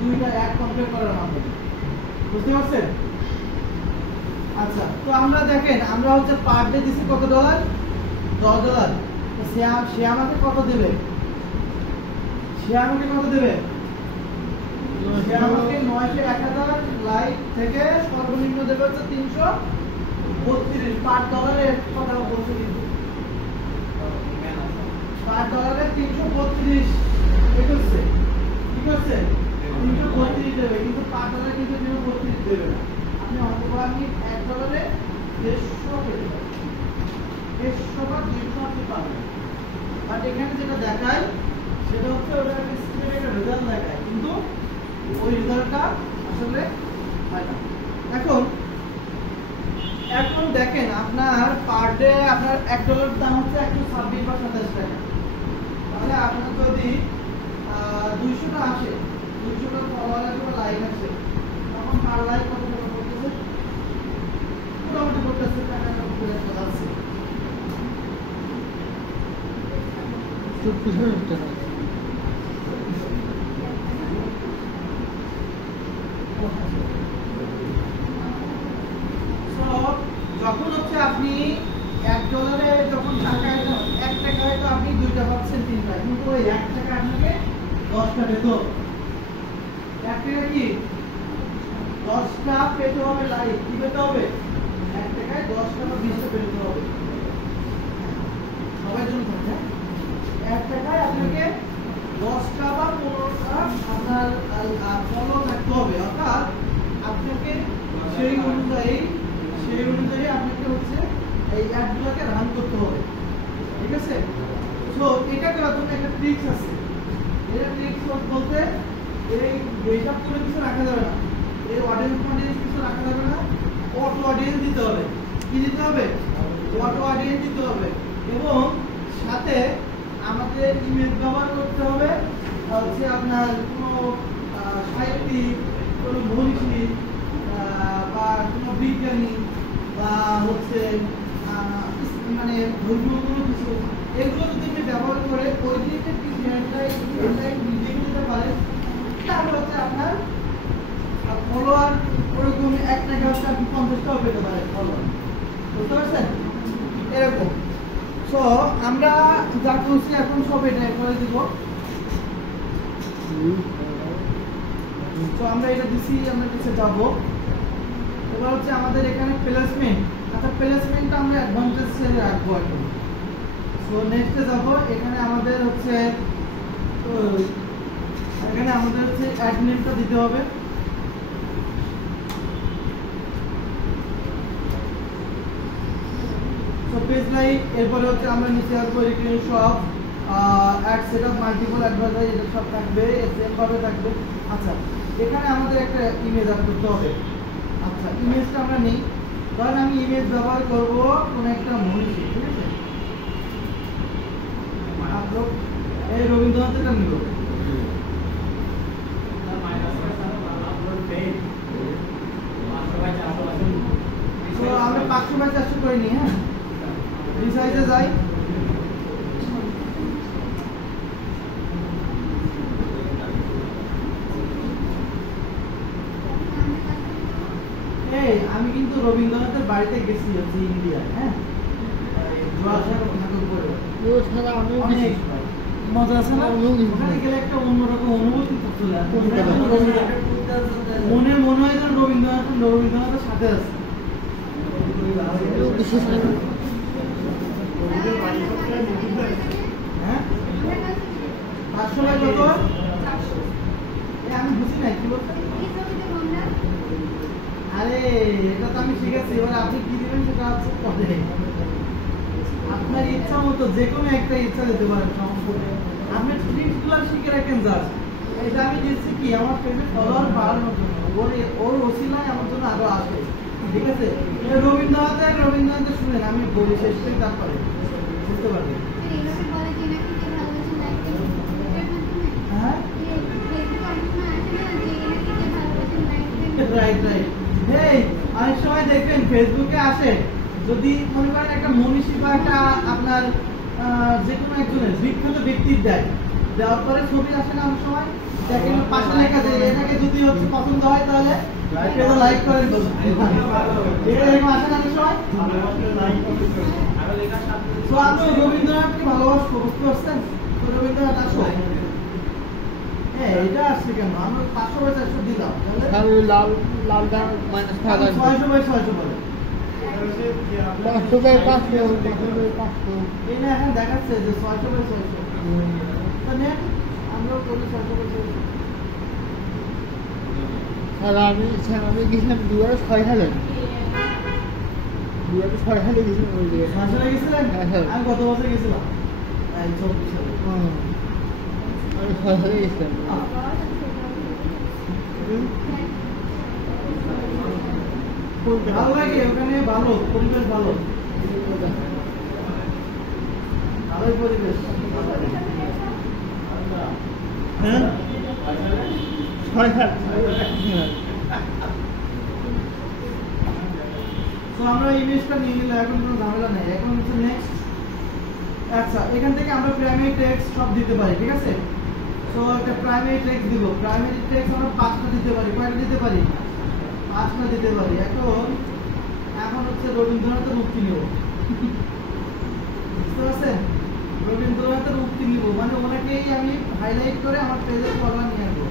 দুইটা অ্যাড কম্পেয়ার করার মাধ্যমে। বুঝতে পারছেন? আচ্ছা, তো আমরা দেখেন আমরা হচ্ছে পার ডে দিছি কত $10। সে আমাকে কত দেবে, সে আমাকে 900-1000 লাইক থেকে সর্বনিম্ন দেবে হচ্ছে 332 পার ডলারের কথা বলছে, কিন্তু পার ডলারে 332 ঠিক আছে 332 দেবে, কিন্তু পার ডলারে কিন্তু 332 দেবে না। আপনি অথবা আপনি $1 150 পেতে পারেন, 150 বা 200 আপনি পাবেন। বাট এখানে যেটা দেখায় সেটা হচ্ছে ওটা স্ক্রিনে একটা রেজাল্ট দেখায়, কিন্তু ওই রেজাল্টটা আসলে হয় না। এখন দেখেন আপনার পার ডে আপনার $1 দাম হচ্ছে 126 বা 27 টাকা। তাহলে আপনার যদি 200টা আসে, 200টা ফলোয়ার আছে বা লাইক আছে, তখন পার লাইক কত টাকা পড়তেছে, মোটামুটি পড়তেছে টাকা আছে 40,000 টাকা। যখন হচ্ছে আপনি $1 যখন টাকায় $1 টাকায় তো আপনি 2টা পাচ্ছেন 3টা, কিন্তু ওই 1 টাকা আপনাকে 10টা পেত। 1 টাকা কি 10টা পেতে হবে, লাইক কি পেতে হবে, 1 টাকায় 10টা বা 20টা পেতে হবে। সবাই জন্য থাকে 1 টাকায় আপনাকে 10টা বা 15টা আপনার ফলো থাকতে হবে, অর্থাৎ আপনাকে সেই অনুযায়ী আপনাকে হচ্ছে এই অ্যাডগুলোকে রান করতে হবে। ঠিক আছে, সো এটা করার জন্য একটা ট্রিক্স আছে। এটা ট্রিক্স বলতে এই ডেটা পুরো কিছু রাখা যাবে না, এই অডিয়েন্স কিছু রাখা যাবে না, অটো অডিয়েন্স দিতে হবে। কি দিতে হবে? অটো অডিয়েন্স দিতে হবে। এবং সাথে আমাদের ইমেজ ব্যবহার করতে হবে হচ্ছে আপনার কোনো সাহিত্যিক, কোনো মনীষী বা কোনো বিজ্ঞানী বা হচ্ছে মানে ধর্মীয় কোনো কিছু, এগুলো যদি ব্যবহার করে ওই দিকে কিছু হেডলাইন নিজে দিতে পারে, তাহলে হচ্ছে আপনার ফলোয়ার ওরকম এক টাকা হচ্ছে আপনি 50টাও পেতে পারেন ফলোয়ার। বুঝতে পারছেন? এরকম। সো আমরা যা করছি এখন সব এটা করে দিব। তো আমরা এটা দিছি, আমরা কিছু যাব। এবার হচ্ছে আমাদের এখানে প্লেসমেন্ট। আচ্ছা, প্লেসমেন্টটা আমরা অ্যাডভান্টেজ হিসেবে রাখবো এখন। সো নেক্সটে যাব। এখানে আমাদের হচ্ছে অ্যাড নেমটা দিতে হবে। সো পেজ লাইক, এরপরে হচ্ছে আমরা নিচে আসবো recreation shop, ad setup, multiple advertise, এটা সব থাকবে, সেম ভাবে থাকবে। আচ্ছা, এখানে আমাদের একটা ইমেজ অ্যাড করতে হবে। আচ্ছা, ইমেজটা আমরা নেই। ধরেন আমি ইমেজ ব্যবহার করব কোন একটা মনীষী, ঠিক আছে? এই রবীন্দ্রনাথেরটা নিব। তো আমরা 500/400 করে নিই। হ্যাঁ, রিসাইজে যাই। আমি কিন্তু রবীন্দ্রনাথের বাড়িতে গেছি হচ্ছে ইন্ডিয়ায়। হ্যাঁ, মজা আছে না? ওখানে গেলে একটা অন্যরকম অনুভূতি চলে আসে। মনে হয় যেন রবীন্দ্রনাথের সাথে আছে। হ্যাঁ, 500 কত? আমি বুঝি নাই কি বলছেন। আরে এটা তো আমি শিখেছি, এবার আপনি কি দিবেন সেটা হচ্ছে পরে। আপনার ইচ্ছা মতো যে কোনো একটা ইচ্ছা দিতে পারেন, সমস্যা নেই। আপনি ট্রিক্সগুলো শিখে রাখেন জাস্ট। এটা আমি দিচ্ছি কি আমার পেজে ফলোয়ার বাড়ানোর জন্য, ওর ওসিলায় আমার জন্য আরো আসে। ঠিক আছে? রবীন্দ্রনাথের শুনেন, আমি বলি শেষ করে তারপরে বুঝতে পারবেন। হ্যাঁ, রাইট। অনেক সময় দেখবেন ফেসবুকে আসে, যদি মনে করেন একটা মনীষী বা একটা আপনার যে কোনো একজনের বিখ্যাত ব্যক্তির দেওয়ার পরে ছবি আসে না অনেক সময়, দেখেন পাশে লেখা যায় এটাকে যদি হচ্ছে পছন্দ হয় তাহলে লাইক করেন। এরকম আসে না অনেক সময়। তো আপনি রবীন্দ্রনাথকে ভালোবাসবো, বুঝতে পারছেন? রবীন্দ্রনাথ আসো। হ্যাঁ, এটা আসছে কেন? আমরা 500/400 দিলাম, লালটা মাইনাস 600/600 বলে। এই না এখন দেখাচ্ছে যে 600/600। আমরা করি 600/600। আমি গেছিলাম 2006 সালে গেছিলাম ওই দিকে। 6 সালে গেছিলেন? আমি গত বছর গেছিলাম 24 সালে। আমি 6 সালে গেছিলাম। ভালো লাগে ওখানে, ভালো পরিবেশ, ভালোই পরিবেশ। হ্যাঁ, 6 সাল। তো আমরা ইমেজটা নিয়ে নিলাম, এখন কোনো ঝামেলা নেই। এখন হচ্ছে নেক্সট। আচ্ছা, এখান থেকে আমরা প্রাইমারি টেক্সট সব দিতে পারি, ঠিক আছে? তো একটা প্রাইমারি টেক্সট দিব। প্রাইমারি টেক্সট আমরা 5টা দিতে পারি। কয়টা দিতে পারি? 5টা দিতে পারি। এখন হচ্ছে রবীন্দ্রনাথের উক্তি নিব। বুঝতে পারছেন? রবীন্দ্রনাথের উক্তি নিব, মানে ওনাকেই আমি হাইলাইট করে আমার পেজের ফলোয়ার নিয়ে আসবো।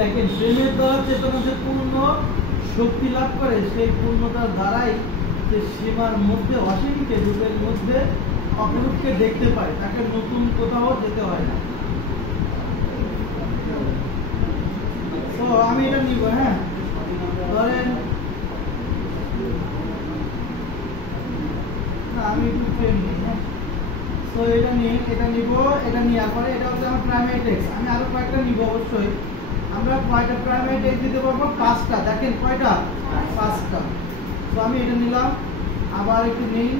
দেখেন, প্রেমের দ্বারা চেতনা যে পূর্ণ শক্তি লাভ করে, সেই পূর্ণতার দ্বারাই যে সীমার মধ্যে অসীমকে রূপের মধ্যে অপরূপকে দেখতে পায়, তাকে নতুন কোথাও যেতে হয় না। তো আমি এটা নিব, হ্যাঁ ধরেন আমি একটু ফ্রেম নিই, হ্যাঁ তো এটা নিব, এটা নেওয়ার পরে এটা হচ্ছে আমার প্রাইমারি টেক্সট। আমি আরো কয়েকটা নিব অবশ্যই। আমরা কয়টা প্রাইমারি টেক্সট দিতে পারবো? 5টা। দেখেন কয়টা? 5টা। তো আমি এটা নিলাম, আবার একটু নিই।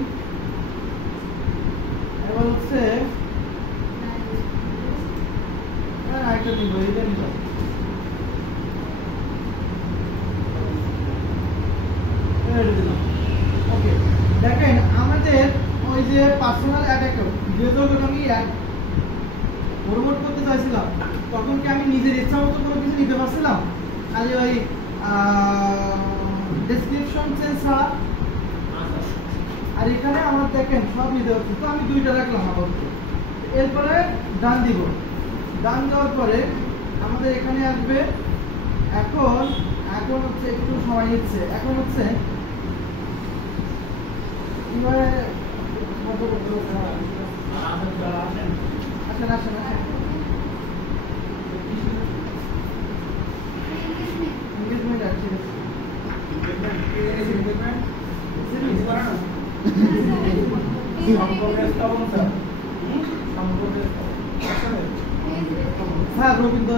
এবার হচ্ছে আরেকটা নিব, এটা নিলাম। ওকে, দেখেন আমাদের ওই যে পার্সোনাল অ্যাটাক যখন আমি প্রমোট করতে চাইছিলাম, তখন কি আমি নিজের ইচ্ছা মতো কোনো কিছু নিতে পারছিলাম? খালি ওই ডেসক্রিপশন চেঞ্জ ছাড়া। আর এখানে আমার দেখেন সব নিতে হচ্ছে, তো আমি 2টা রাখলাম আপাতত। এরপরে ডান দিব, ডান দেওয়ার পরে আমাদের এখানে আসবে। এখন হচ্ছে একটু সময় নিচ্ছে। এখন হচ্ছে হ্যাঁ রবীন্দ্র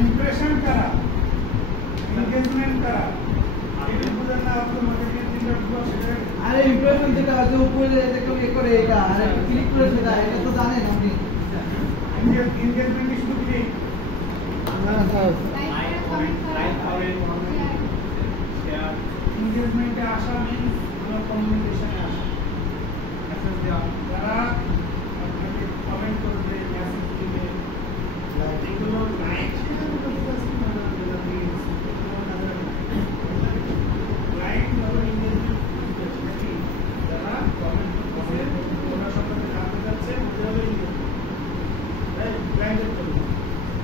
ইমপ্রেশন করা, এনগেজমেন্ট করা, আরে ইমপ্রেশন যেটা আছে উপরে দেখো এ করে এটা, আর একটা ক্লিক করে সেটা, এটা তো জানেন আপনি। এনগেজমেন্ট শুধু ক্লিক না স্যার এনগেজমেন্টে আসা মিন্স আমার কমিউনিকেশনে আসা, মেসেজ দেওয়া, যারা আপনাকে কমেন্ট করবে, মেসেজ দিবে, এগুলো লাইক লাইক এবং এনগেজমেন্ট, যারা কমেন্ট করছে ওনার সম্পর্কে জানতে চাচ্ছে, ওদের হলো এনগেজমেন্ট, ব্র্যান্ডেড করবে।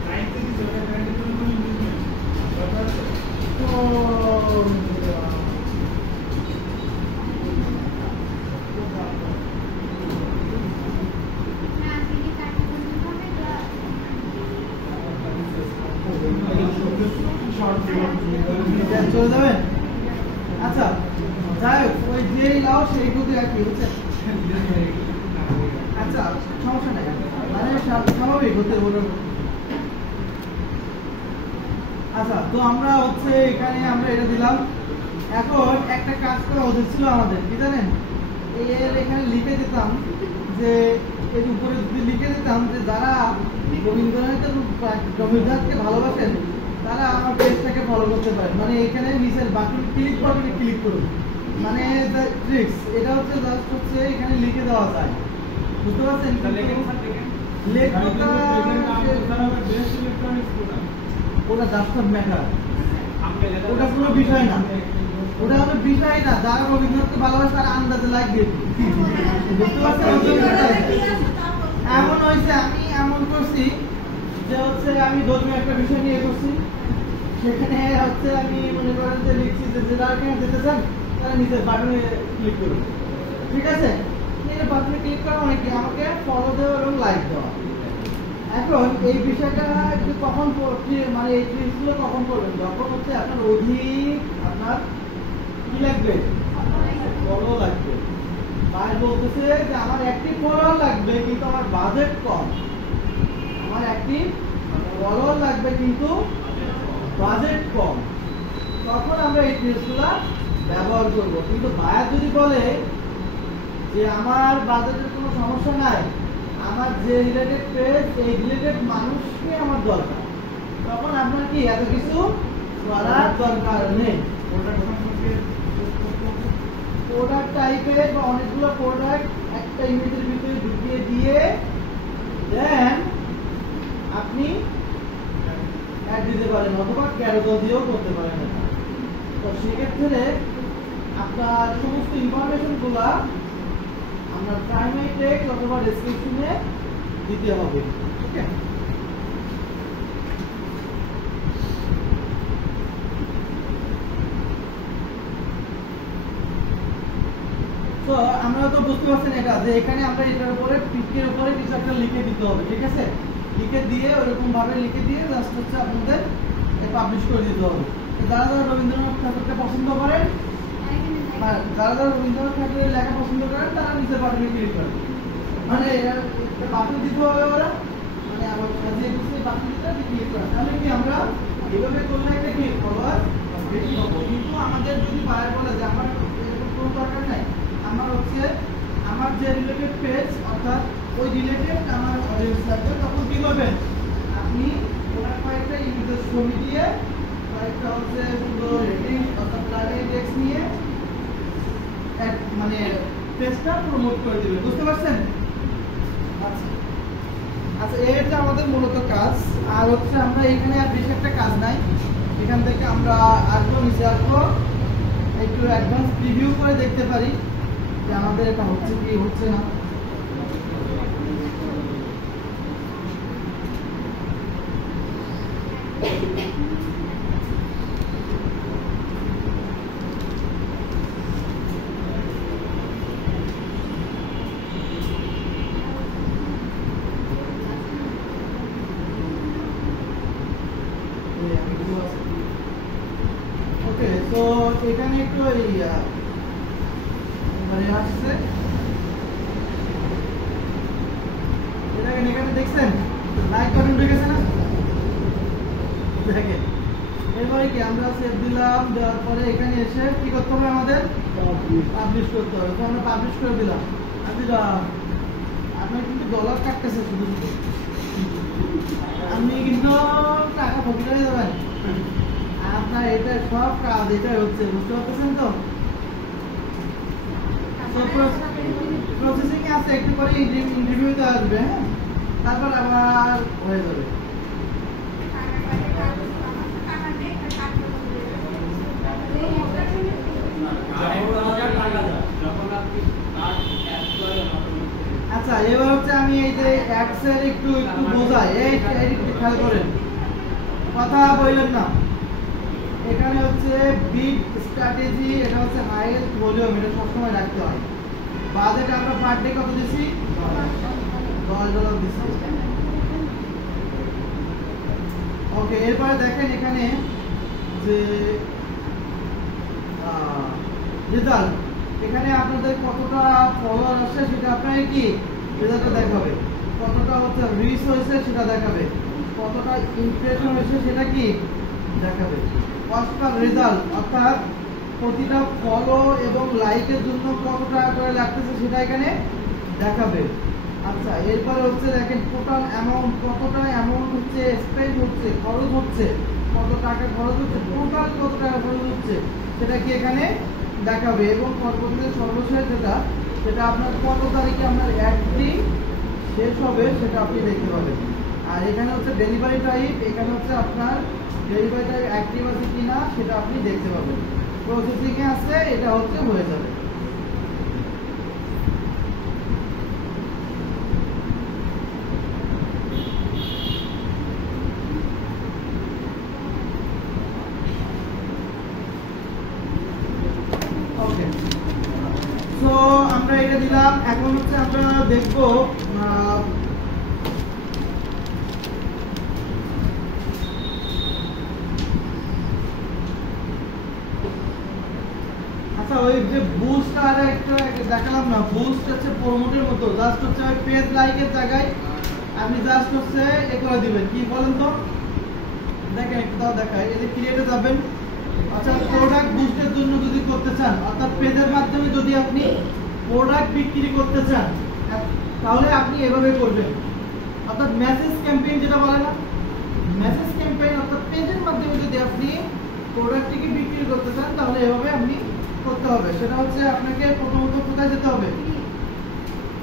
লাইক থেকে চলে ব্র্যান্ডেড করলে কোনো এনগেজমেন্ট দরকার আছে। চলে যাবেন। আচ্ছা যাই হোক, ওই যেই লাও সেই বুঝে রাখি, বুঝছেন? আচ্ছা সমস্যা নাই, মানে স্বাভাবিক হতে বলবো। আচ্ছা তো আমরা হচ্ছে এখানে আমরা এটা দিলাম। এখন একটা কাজ করা উচিত ছিল আমাদের, কি জানেন? এর এখানে লিখে দিতাম যে এর উপরে যদি লিখে দিতাম যে যারা রবীন্দ্রনাথকে ভালোবাসেন তারা আমার পেজটাকে ফলো করতে পারে। মানে এখানে নিচের বাটন ক্লিক করবেন, ক্লিক করুন, মানে ট্রিক্স এটা হচ্ছে জাস্ট হচ্ছে এখানে লিখে দেওয়া যায়, বুঝতে পারছেন? লেখাটা ওটা জাস্ট ম্যাটার, ওটা কোনো বিষয় না, ওটা হলো বিষয় না। যারা রবীন্দ্রনাথকে ভালোবাসে তারা আন্দাজে লাইক দিয়ে, বুঝতে পারছেন? এমন হয়েছে আমি এমন করছি যে হচ্ছে আমি ধর্মীয় একটা বিষয় নিয়ে করছি, সেখানে হচ্ছে আমি মনে করেন যে লিখছি যে যারা এখানে যেতে চান তারা নিচের বাটনে ক্লিক করুন, ঠিক আছে? এই বাটনে ক্লিক করা মানে কি? আমাকে ফলো দেওয়া এবং লাইক দেওয়া। এখন এই বিষয়টা কখন মানে এই জিনিসগুলো কখন করবেন? যখন হচ্ছে আপনার অধিক আপনার কি লাগবে? ফলো লাগবে। ভাই বলতেছে যে আমার একটি ফলো লাগবে কিন্তু আমার বাজেট কম, আমার একটি ফলো লাগবে কিন্তু বাজেট কম, তখন আমরা এই ট্রিক্সগুলা ব্যবহার করব। কিন্তু বায়ার যদি বলে যে আমার বাজেটের কোনো সমস্যা নাই, আমার যে রিলেটেড পেজ এই রিলেটেড মানুষকে আমার দরকার, তখন আপনার কি এত কিছু করার দরকার নেই। প্রোডাক্ট টাইপের বা অনেকগুলো প্রোডাক্ট একটা ইমেজের ভিতরে ঢুকিয়ে দিয়ে দেন আপনি অ্যাড দিতে পারেন অথবা ক্যারোসেল দিয়েও করতে পারেন। তো সেক্ষেত্রে আপনার সমস্ত ইনফরমেশনগুলো আপনার প্রাইমারি টেক্সট অথবা ডেসক্রিপশনে দিতে হবে। ঠিক আছে, তো আমরা তো বুঝতে পারছেন এটা যে এখানে আমরা এটার উপরে পিকের উপরে কিছু একটা লিখে দিতে হবে। ঠিক আছে, লিখে দিয়ে ওরকম ভাবে লিখে দিয়ে জাস্ট হচ্ছে আপনাদের পাবলিশ করে দিতে হবে। যারা যারা রবীন্দ্রনাথ ঠাকুরকে পছন্দ করেন, যারা যারা রবীন্দ্রনাথ ঠাকুরের লেখা পছন্দ করেন তারা নিচের বাটনে ক্লিক করেন, মানে বাটন দিতে হবে ওরা, মানে আমার যে বুঝতে বাটন দিতে ক্লিক করেন। তাহলে কি আমরা এইভাবে করলে একটা কি ফলোয়ার বেশি হবে। কিন্তু আমাদের যদি বায়ার বলে যে আমার এরকম কোনো দরকার নাই, আমার হচ্ছে আমার যে রিলেটেড পেজ অর্থাৎ ওই রিলেটেড আমার অডিয়েন্স লাগবে, তখন কি করবেন আপনি ওরা কয়েকটা ইমেজেস ছবি দিয়ে কয়েকটা হচ্ছে শুধু রেটিং অর্থাৎ প্লাগইন টেক্সট নিয়ে মানে পেজটা প্রমোট করে দিবেন। বুঝতে পারছেন? আচ্ছা আচ্ছা, এটা আমাদের মূলত কাজ। আর হচ্ছে আমরা এখানে আর বেশি একটা কাজ নাই, এখান থেকে আমরা আসবো নিচে আসবো, একটু অ্যাডভান্স প্রিভিউ করে দেখতে পারি যে আমাদের এটা হচ্ছে কি হচ্ছে না। ওকে, তো এখানে একটু মানে আসছে এখানে দেখছেন লাইক বাটন ঢুকেছে না, দেখেন। এবারে কি আমরা সেভ দিলাম, দেওয়ার পরে এখানে এসে কি করতে হবে আমাদের পাবলিশ করতে হবে। তো আমরা পাবলিশ করে দিলাম। আপনার কিন্তু ডলার কাটতেছে শুধু শুধু, আপনি কিন্তু টাকা পকেটে দেবেন। আপনার এটা সব কাজ এটাই হচ্ছে, বুঝতে পারতেছেন তো? প্রসেসিং আছে, একটু পরে ইন্টারভিউতে আসবে, হ্যাঁ, তারপর আবার হয়ে যাবে। আচ্ছা, এবার হচ্ছে আমি এই যে অ্যাডসের একটু বোঝাই, এই খেয়াল করেন, কথা বললেন না। এখানে হচ্ছে বিট স্ট্র্যাটেজি, এটা হচ্ছে হাইয়েস্ট ভলিউম, এটা সবসময় রাখতে হয়। বাজেট আমরা পার ডে কত দিছি? $10 দিছি। ওকে, এরপরে দেখেন এখানে যে রেজাল্ট, এখানে আপনাদের কতটা ফলোয়ার আসছে সেটা আপনাকে কি রেজাল্টটা দেখাবে, কতটা হচ্ছে রিচ হয়েছে সেটা দেখাবে, কতটা ইমপ্রেশন হয়েছে সেটা কি দেখাবে। কস্ট পার রেজাল্ট অর্থাৎ প্রতিটা ফলো এবং লাইকের জন্য কত টাকা করে লাগতেছে সেটা এখানে দেখাবে। আচ্ছা, এরপরে হচ্ছে দেখেন টোটাল অ্যামাউন্ট, কতটা অ্যামাউন্ট হচ্ছে স্পেন্ড হচ্ছে, খরচ হচ্ছে, কত টাকা খরচ হচ্ছে, টোটাল কত টাকা খরচ হচ্ছে সেটা কি এখানে দেখাবে। এবং পরবর্তীতে সর্বশেষ সেটা আপনার কত তারিখে আপনার অ্যাডটি শেষ হবে সেটা আপনি দেখতে পাবেন। আর এখানে হচ্ছে ডেলিভারি টাইপ, এখানে হচ্ছে আপনার ডেলিভারি টাইপ অ্যাক্টিভ আছে কিনা সেটা আপনি দেখতে পাবেন। প্রসেসিং এ আছে, এটা হচ্ছে হয়ে যাবে। ওকে, সো আমরা এটা দিলাম। এখন হচ্ছে আমরা দেখবো আচ্ছা, ওই যে বুস্ট আর একটা দেখালাম না, বুস্ট হচ্ছে প্রমোটের মতো, জাস্ট হচ্ছে ওই পেজ লাইকের জায়গায় আপনি জাস্ট হচ্ছে এ করে দিবেন। কি বলেন তো, দেখেন একটু দাও দেখায়, এই যে ক্রিয়েটে যাবেন। আচ্ছা, প্রোডাক্ট বুস্টের জন্য যদি করতে চান, অর্থাৎ পেজের মাধ্যমে যদি আপনি প্রোডাক্ট বিক্রি করতে চান, তাহলে আপনি এভাবে করবেন। অর্থাৎ মেসেজ ক্যাম্পেইন যেটা বলে না, মেসেজ ক্যাম্পেইন অর্থাৎ পেজের মাধ্যমে যদি আপনি প্রোডাক্টটিকে বিক্রি করতে চান তাহলে এভাবে আপনি করতে হবে সেটা হচ্ছে আপনাকে প্রথমত কোথায় যেতে হবে,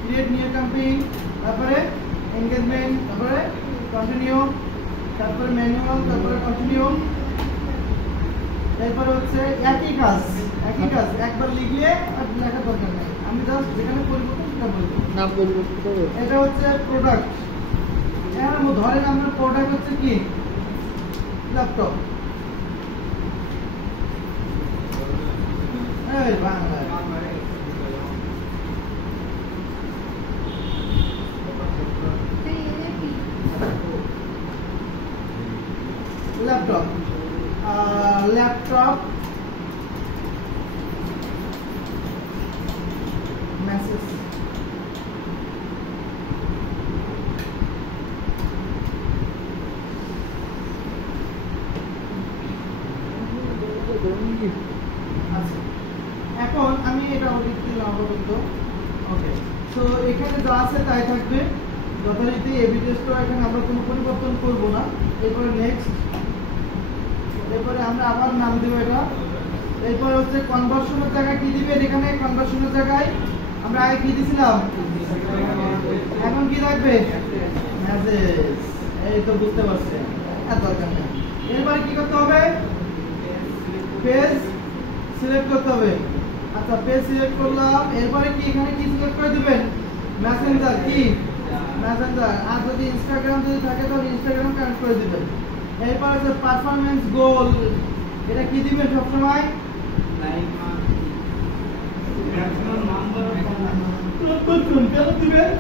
ক্রিয়েট নিউ ক্যাম্পেইন, তারপরে এনগেজমেন্ট, তারপরে কন্টিনিউ, তারপরে ম্যানুয়াল, তারপরে কন্টিনিউ, এরপরে হচ্ছে একই কাজ একবার লিখলে আর লেখার দরকার নেই, আমি জাস্ট যেখানে পরিবর্তন সেটা বলবো। নাম পরিবর্তন করবো। এটা হচ্ছে প্রোডাক্ট, এখানে ধরেন আপনার প্রোডাক্ট হচ্ছে কি ল্যাপটপ, এই বাংলা ল্যাপটপ, ল্যাপটপ মেসেজ, আচ্ছা এখন আমি এটা অডিট দিলাম আপাতত। ওকে, সো এখানে যা আছে তাই থাকবে যথারীতি। এবি টেস্টও এখানে আমরা কোনো পরিবর্তন করব না। এরপরে নেক্সট, এরপরে আমরা আবার নাম দেব এটা। এরপরে হচ্ছে কনভার্সনের জায়গায় কি দিবেন, এখানে কনভার্সনের জায়গায় আমরা আগে কি দিছিলাম, এখন কি থাকবে মেসেজ। এই তো বুঝতে পারছেন, এত দরকার নেই। এরপরে কি করতে হবে, পেজ সিলেক্ট করতে হবে। আচ্ছা পেজ সিলেক্ট করলাম, এরপরে কি এখানে কি সিলেক্ট করে দিবেন, মেসেঞ্জার, কি মেসেঞ্জার, আর যদি ইনস্টাগ্রাম যদি থাকে তাহলে ইনস্টাগ্রাম কানেক্ট করে দিবেন। এরপর হচ্ছে পারফরম্যান্স গোল, এটা কি দিবেন সবসময়, কেন দিবেন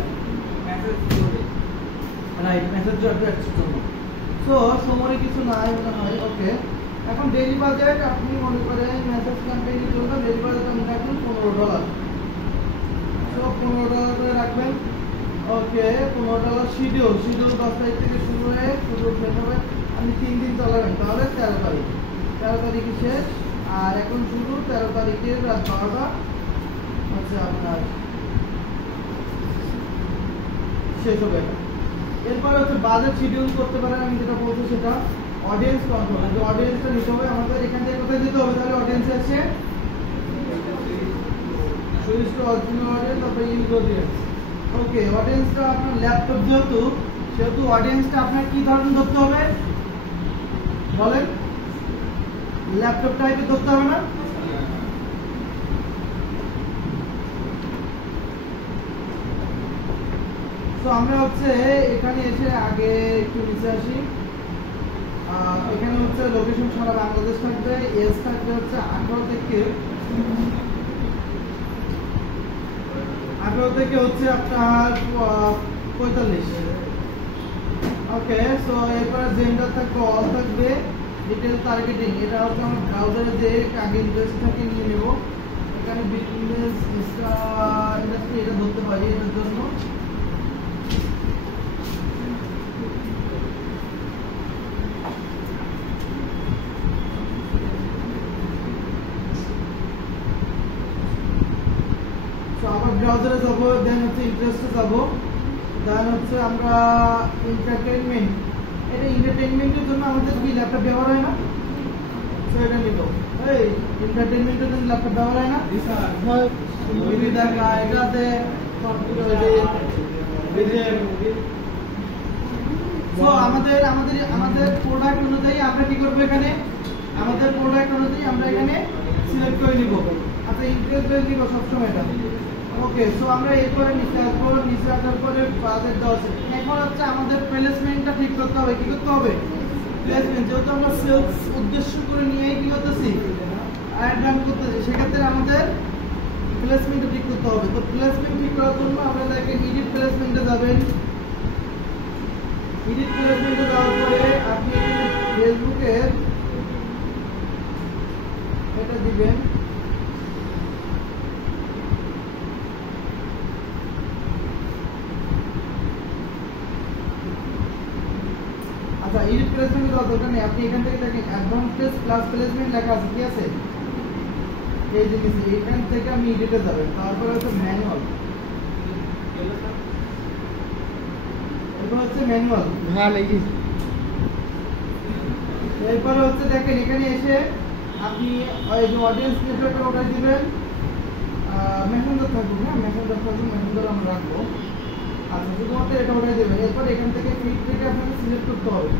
রাইট, মেসেজ জন্য। সো সময় কিছু নাই মনে হয়। ওকে, এখন ডেইলি বাজেট আপনি মনে করেন মেসেজ ক্যাম্পেইনের জন্য ডেইলি বাজেট আপনি রাখবেন $15। সো $15 করে রাখবেন। ওকে, $15 শিডিউল 10 তারিখ থেকে শুরু হয়ে শেষ হবে। আপনি 3 দিন চালাবেন, তাহলে 13 তারিখে শেষ। আর এখন শুরু 13 তারিখের রাত 12টা হচ্ছে আপনার শেষ হবে। এরপরে হচ্ছে বাজেট শিডিউল করতে পারেন, আমি যেটা বলছি সেটা অডিয়েন্স কন্ট্রোল। যে অডিয়েন্সটা নিতে হবে আমাদের এখান থেকে কোথায় যেতে হবে, তাহলে অডিয়েন্স আছে সুইচ টু অরিজিনাল অডিয়েন্স, তারপরে ইউজ অডিয়েন্স। ওকে, অডিয়েন্সটা আপনার ল্যাপটপ সেহেতু অডিয়েন্সটা আপনার কি ধরনের ধরতে হবে বলেন, ল্যাপটপ টাইপের ধরতে হবে না? তো আমরা হচ্ছে এখানে এসে আগে একটু নিচে আসি। এখানে হচ্ছে লোকেশন সারা বাংলাদেশ থাকবে, এজ থাকবে হচ্ছে 18 থেকে হচ্ছে আপনার 45। ওকে, সো এরপরে জেন্ডার থাকবে, অল থাকবে, ডিটেল টার্গেটিং, এটা হচ্ছে আমার ব্রাউজারে যে আগে ইন্ডাস্ট্রি থেকে নিয়ে নেব। এখানে বিজনেস ইন্ডাস্ট্রি এটা ধরতে পারি এটার জন্য। আবার ব্রাউজারে যাবো, দেন হচ্ছে ইন্টারেস্টে যাবো, দেন হচ্ছে আমরা এন্টারটেইনমেন্ট, এটা এন্টারটেইনমেন্টের জন্য আমাদের কি ল্যাপটপ ব্যবহার হয় না, তো এটা নিব। এই এন্টারটেইনমেন্টের জন্য ল্যাপটপ ব্যবহার হয় না, মুভি দেখা, এটাতে তো আমাদের প্রোডাক্ট অনুযায়ী আমরা কি করবো, এখানে আমাদের প্রোডাক্ট অনুযায়ী আমরা এখানে সিলেক্ট করে নিব। আচ্ছা ইন্টারেস্ট করে নিব সবসময় এটা। ওকে, সো আমরা এরপরে নিচে আসবো, নিচে আসার পরে বাজেট দেওয়া আছে। এখন হচ্ছে আমাদের প্লেসমেন্টটা ঠিক করতে হবে। কি করতে হবে, প্লেসমেন্ট, যেহেতু আমরা সেলস উদ্দেশ্য করে নিয়েই কি করতেছি, অ্যাড রান করতেছি, সেক্ষেত্রে আমাদের প্লেসমেন্টটা ঠিক করতে হবে। তো প্লেসমেন্ট ঠিক করার জন্য আমরা দেখেন এডিট প্লেসমেন্টে যাবেন। এডিট প্লেসমেন্টে যাওয়ার পরে আপনি ফেসবুকে এটা দিবেন। আচ্ছা, এডিট প্লেসমেন্ট যাওয়ার দরকার নেই, আপনি এখান থেকে দেখেন অ্যাডভান্টেজ প্লাস প্লেসমেন্ট লেখা আছে, কি আছে এই জিনিস, এখান থেকে আপনি এডিটে যাবেন। তারপরে হচ্ছে ম্যানুয়াল, এরপর হচ্ছে ম্যানুয়াল, হ্যাঁ লিখি। এরপরে হচ্ছে দেখেন এখানে এসে আপনি ওই যে অডিয়েন্স নেটওয়ার্কের ওটাই দিবেন, মেসেঞ্জার থাকবে, হ্যাঁ মেসেঞ্জার থাকবে, মেসেঞ্জার আমরা রাখবো। আচ্ছা শুধুমাত্র এটা ওটাই দেবেন। এরপর এখান থেকে ফিড থেকে আপনাকে সিলেক্ট করতে হবে,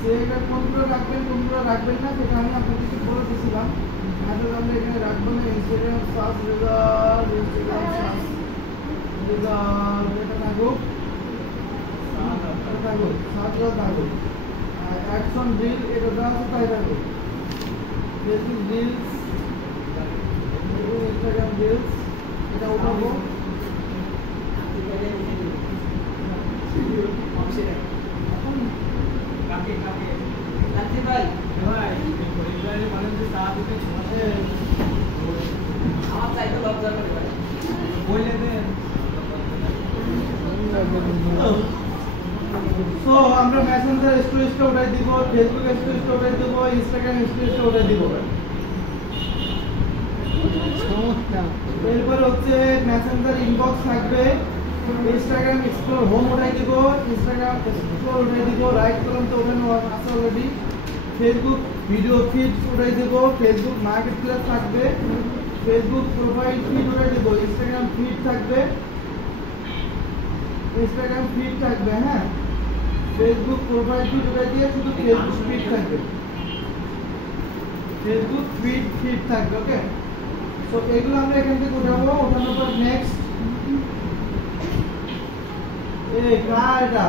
সিলেক্ট কোনগুলো রাখবেন কোনগুলো রাখবেন না সেটা আমি আপনাদেরকে বলে দিয়েছিলাম। মেসেজ আমরা এখানে রাখবো না, Instagram search result, Instagram search result এটা থাকুক, থাকুক সার্চ রেজাল্ট থাকুক। অ্যাকশন রিল এটা দেওয়া আছে তাই থাকুক, ফেসবুক রিলস, ইনস্টাগ্রাম রিলস এটা উঠাবো। তো আমরা মেসেঞ্জার স্টোরেজটা ওটাই দিব, ফেসবুক স্টোরেজটা ওটাই দিব, ইনস্টাগ্রাম স্টোরেজটা ওটাই দিব। এরপর হচ্ছে মেসেঞ্জার ইনবক্স থাকবে, ইনস্টাগ্রাম এক্সপ্লোর হোম ওটাই দিব, ইনস্টাগ্রাম এক্সপ্লোর ওটাই দিব, রাইট কলম তো ওখানে আছে অলরেডি। ফেসবুক ভিডিও ফিড ওটাই দিব, ফেসবুক মার্কেট প্লেস থাকবে, ফেসবুক প্রোফাইল ফিড ওটাই দিব, ইনস্টাগ্রাম ফিড থাকবে, ইনস্টাগ্রাম ফিড থাকবে, হ্যাঁ ফেসবুক প্রোফাইল ফিড ওটাই দিয়ে শুধু ফেসবুক ফিড থাকবে, ফেসবুক ফিড থাকবে। ওকে, তো এগুলো আমরা এখান থেকে উঠাবো, ওঠানোর পর নেক্সট। এই কার এটা,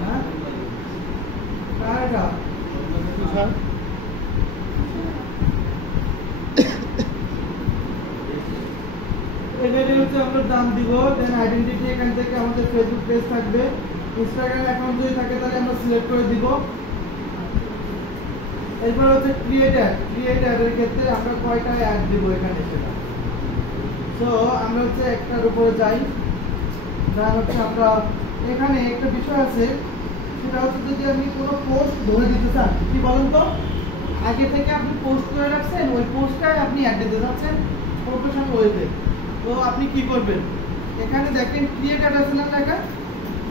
হ্যাঁ কার এটা এখানে হচ্ছে আমরা দাম দিব। দেন আইডেন্টিটি এখান থেকে আমাদের ফেসবুক পেজ থাকবে, ইনস্টাগ্রাম অ্যাকাউন্ট যদি থাকে তাহলে আমরা সিলেক্ট করে দিব। এরপর হচ্ছে ক্রিয়েট অ্যাডের ক্ষেত্রে আমরা কয়টা অ্যাড দিব এখানে সেটা। তো আমরা হচ্ছে একটার উপরে যাই, যা হচ্ছে আমরা এখানে একটা বিষয় আছে, সেটা হচ্ছে যদি আপনি কোনো পোস্ট ধরে দিতে চান, কি বলেন তো আগে থেকে আপনি পোস্ট করে রাখছেন, ওই পোস্টটাই আপনি অ্যাড দিতে চাচ্ছেন প্রফেশনাল ওয়েতে, তো আপনি কি করবেন, এখানে দেখেন ক্রিয়েট অ্যাড আছে না লেখা,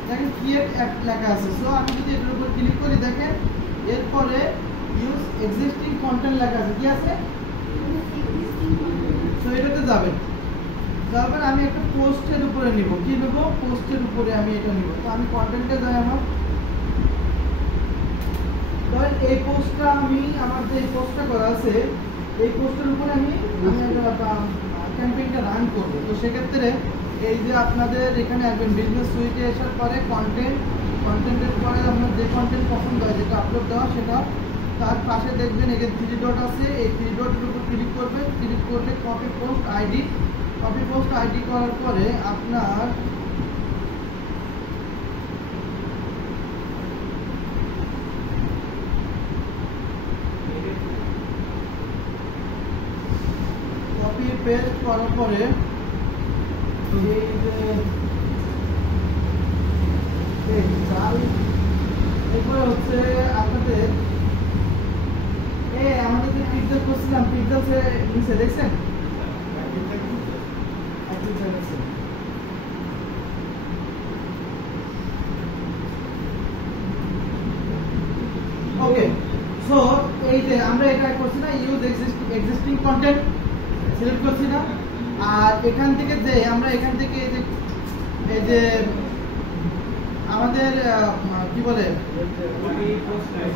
দেখেন ক্রিয়েট অ্যাড লেখা আছে। সো আমি যদি এটার উপর ক্লিক করি দেখেন এরপরে ইউজ এক্সিস্টিং কন্টেন্ট লেখা আছে, কি আছে, তো এটাতে যাবেন। যাবেন আমি একটা পোস্টের উপরে নিব, কি নেব, পোস্টের উপরে আমি এটা নিব। তো আমি কন্টেন্টে যাই, আমার ধরেন এই পোস্টটা আমি আমার যে পোস্টটা করা আছে এই পোস্টের উপরে আমি ক্যাম্পেইনটা রান করব। তো সেক্ষেত্রে এই যে আপনাদের এখানে আসবেন বিজনেস সুইটে আসার পরে কন্টেন্টের পরে আপনার যে কন্টেন্ট পছন্দ হয় যেটা আপলোড দেওয়া সেটা, তার পাশে দেখবেন এখানে 3 ডট আছে, এই 3 ডটের উপর ক্লিক করবেন, ক্লিক করলে কপি পোস্ট আইডি করার পরে আপনার কপি পেস্ট করার পরে এই যে এরপরে হচ্ছে আপনাদের আমাদের যে পিক্সেল করছিলাম, পিক্সেলসে নিচে দেখছেন ওকে। সো এই যে আমরা এটা করছি না, ইউজ এক্সিস্টিং কন্টেন্ট সিলেক্ট করছি না, আর এখান থেকে যে আমরা এখান থেকে এই যে আমাদের কি বলে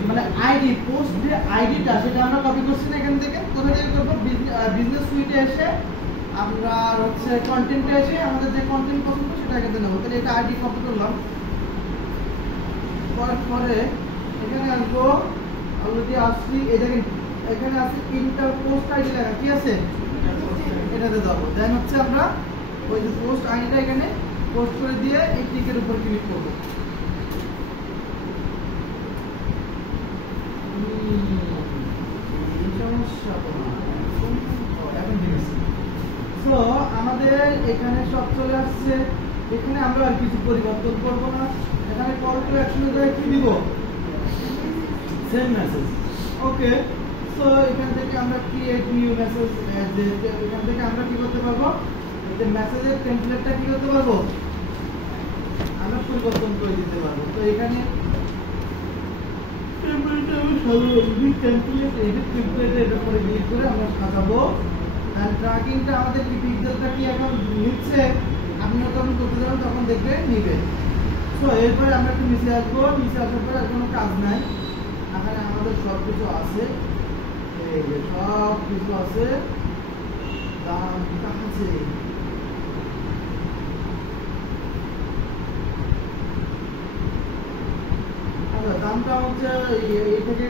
মানে আইডি পোস্ট যে আইডিটা সেটা আমরা কপি করছি না, এখান থেকে কোথা থেকে করবো, বিজনেস সুইটে এসে আমরা হচ্ছে কন্টেন্টে এসে আমাদের যে কন্টেন্ট পছন্দ সেটা এখানে নেবো। তাহলে এটা আইডি কপি করলাম, করার পরে এখানে আসবো, অলরেডি আসছি, এই দেখেন এখানে আছে ইন্টার পোস্ট আইডি লেখা, কি আছে এটাতে যাবো। দেন হচ্ছে আমরা ওই যে পোস্ট আইডিটা এখানে পোস্ট করে দিয়ে এই টিকের উপর ক্লিক করবো। তো আমাদের এখানে সব চলে আসছে, এখানে আমরা আর কিছু পরিবর্তন করবো না। এখানে কল টু অ্যাকশনে যায় কি দিব, সেন্ড মেসেজ। ওকে, সো এখান থেকে আমরা ক্রিয়েট নিউ মেসেজ, এখান থেকে আমরা কি করতে পারবো, যে মেসেজের টেমপ্লেটটা কি করতে পারবো, আমরা পরিবর্তন করে দিতে পারবো। তো এখানে টেমপ্লেটে আমি সাজাবো, এডিট টেমপ্লেটে এটা করে ক্লিক করে আমরা সাজাবো। আর ট্র্যাকিংটা আমাদের কি পিক্সেলটা কি এখন নিচ্ছে, আপনিও যখন করতে যাবেন তখন দেখে নিবে। সো এরপরে আমরা একটু নিচে আসবো, নিচে আসার পরে আর কোনো কাজ নাই, এখানে আমাদের সব কিছু আছে, এই যে সব কিছু আছে। দাম আছে, আচ্ছা দামটা হচ্ছে এই থেকে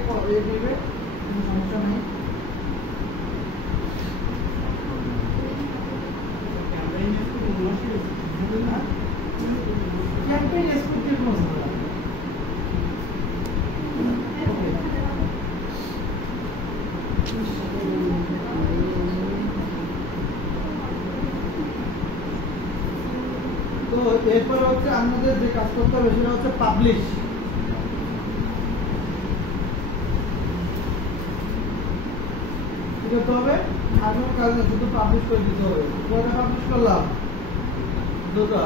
নেবে, কোনো সমস্যা নেই। ক্যাম্পেইন এক্সপোর্ট দিয়ে কোনো সমস্যা নেই। তো এরপর হচ্ছে আমাদের যে কাজ করতে হবে সেটা হচ্ছে পাবলিশ। কি করতে হবে? আর কোনো কাজ না, শুধু পাবলিশ করে দিতে হবে। কয়টা পাবলিশ করলাম? দুটো।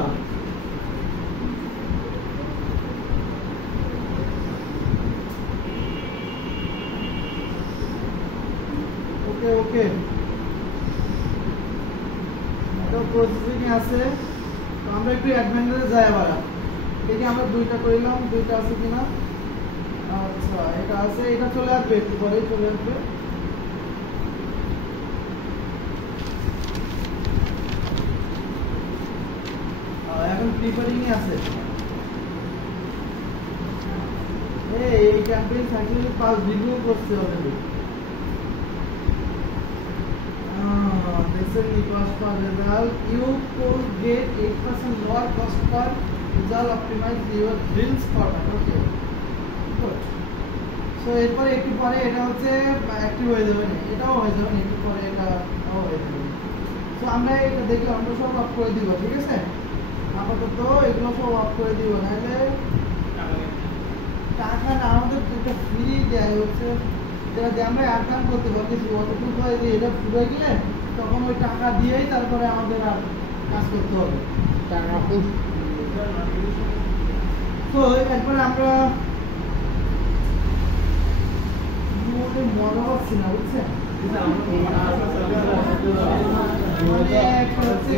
ওকে ওকে, এটা প্রসেসিং আছে। তো আমরা একটু অ্যাডভান্টেজে যাই আবার, দেখি আমরা দুইটা করিলাম, দুইটা আছে কিনা। আচ্ছা এটা আছে, এটা চলে আসবে, একটু পরেই চলে আসবে। এখন প্রিপারিং এ আছে। এই ক্যাম্পেইন সাইকেল পাস রিভিউ করছে already. This is the cost per result. You could get 8% lower cost per result. Optimize your drills further. Okay. Good. So এরপরে একটু পরে এটা হচ্ছে অ্যাক্টিভ হয়ে যাবে না, এটাও হয়ে যাবে না, একটু পরে এটাও হয়ে যাবে। তো আমরা এটা দেখলাম, আমরা সব অফ করে দিব, ঠিক আছে? আপাতত এগুলো সব অফ করে দিব, নাহলে টাকা না আমাদের যেটা ফ্রি দেয় হচ্ছে, যেটা দিয়ে আমরা আর্ন করতে পারতেছি, অতটুকু হয় যে এটা ফুরে গেলে তখন ওই টাকা দিয়েই তারপরে আমাদের আর কাজ করতে হবে। তো এরপরে আমরা মজা পাচ্ছি না, বুঝছেন? মানে একটা হচ্ছে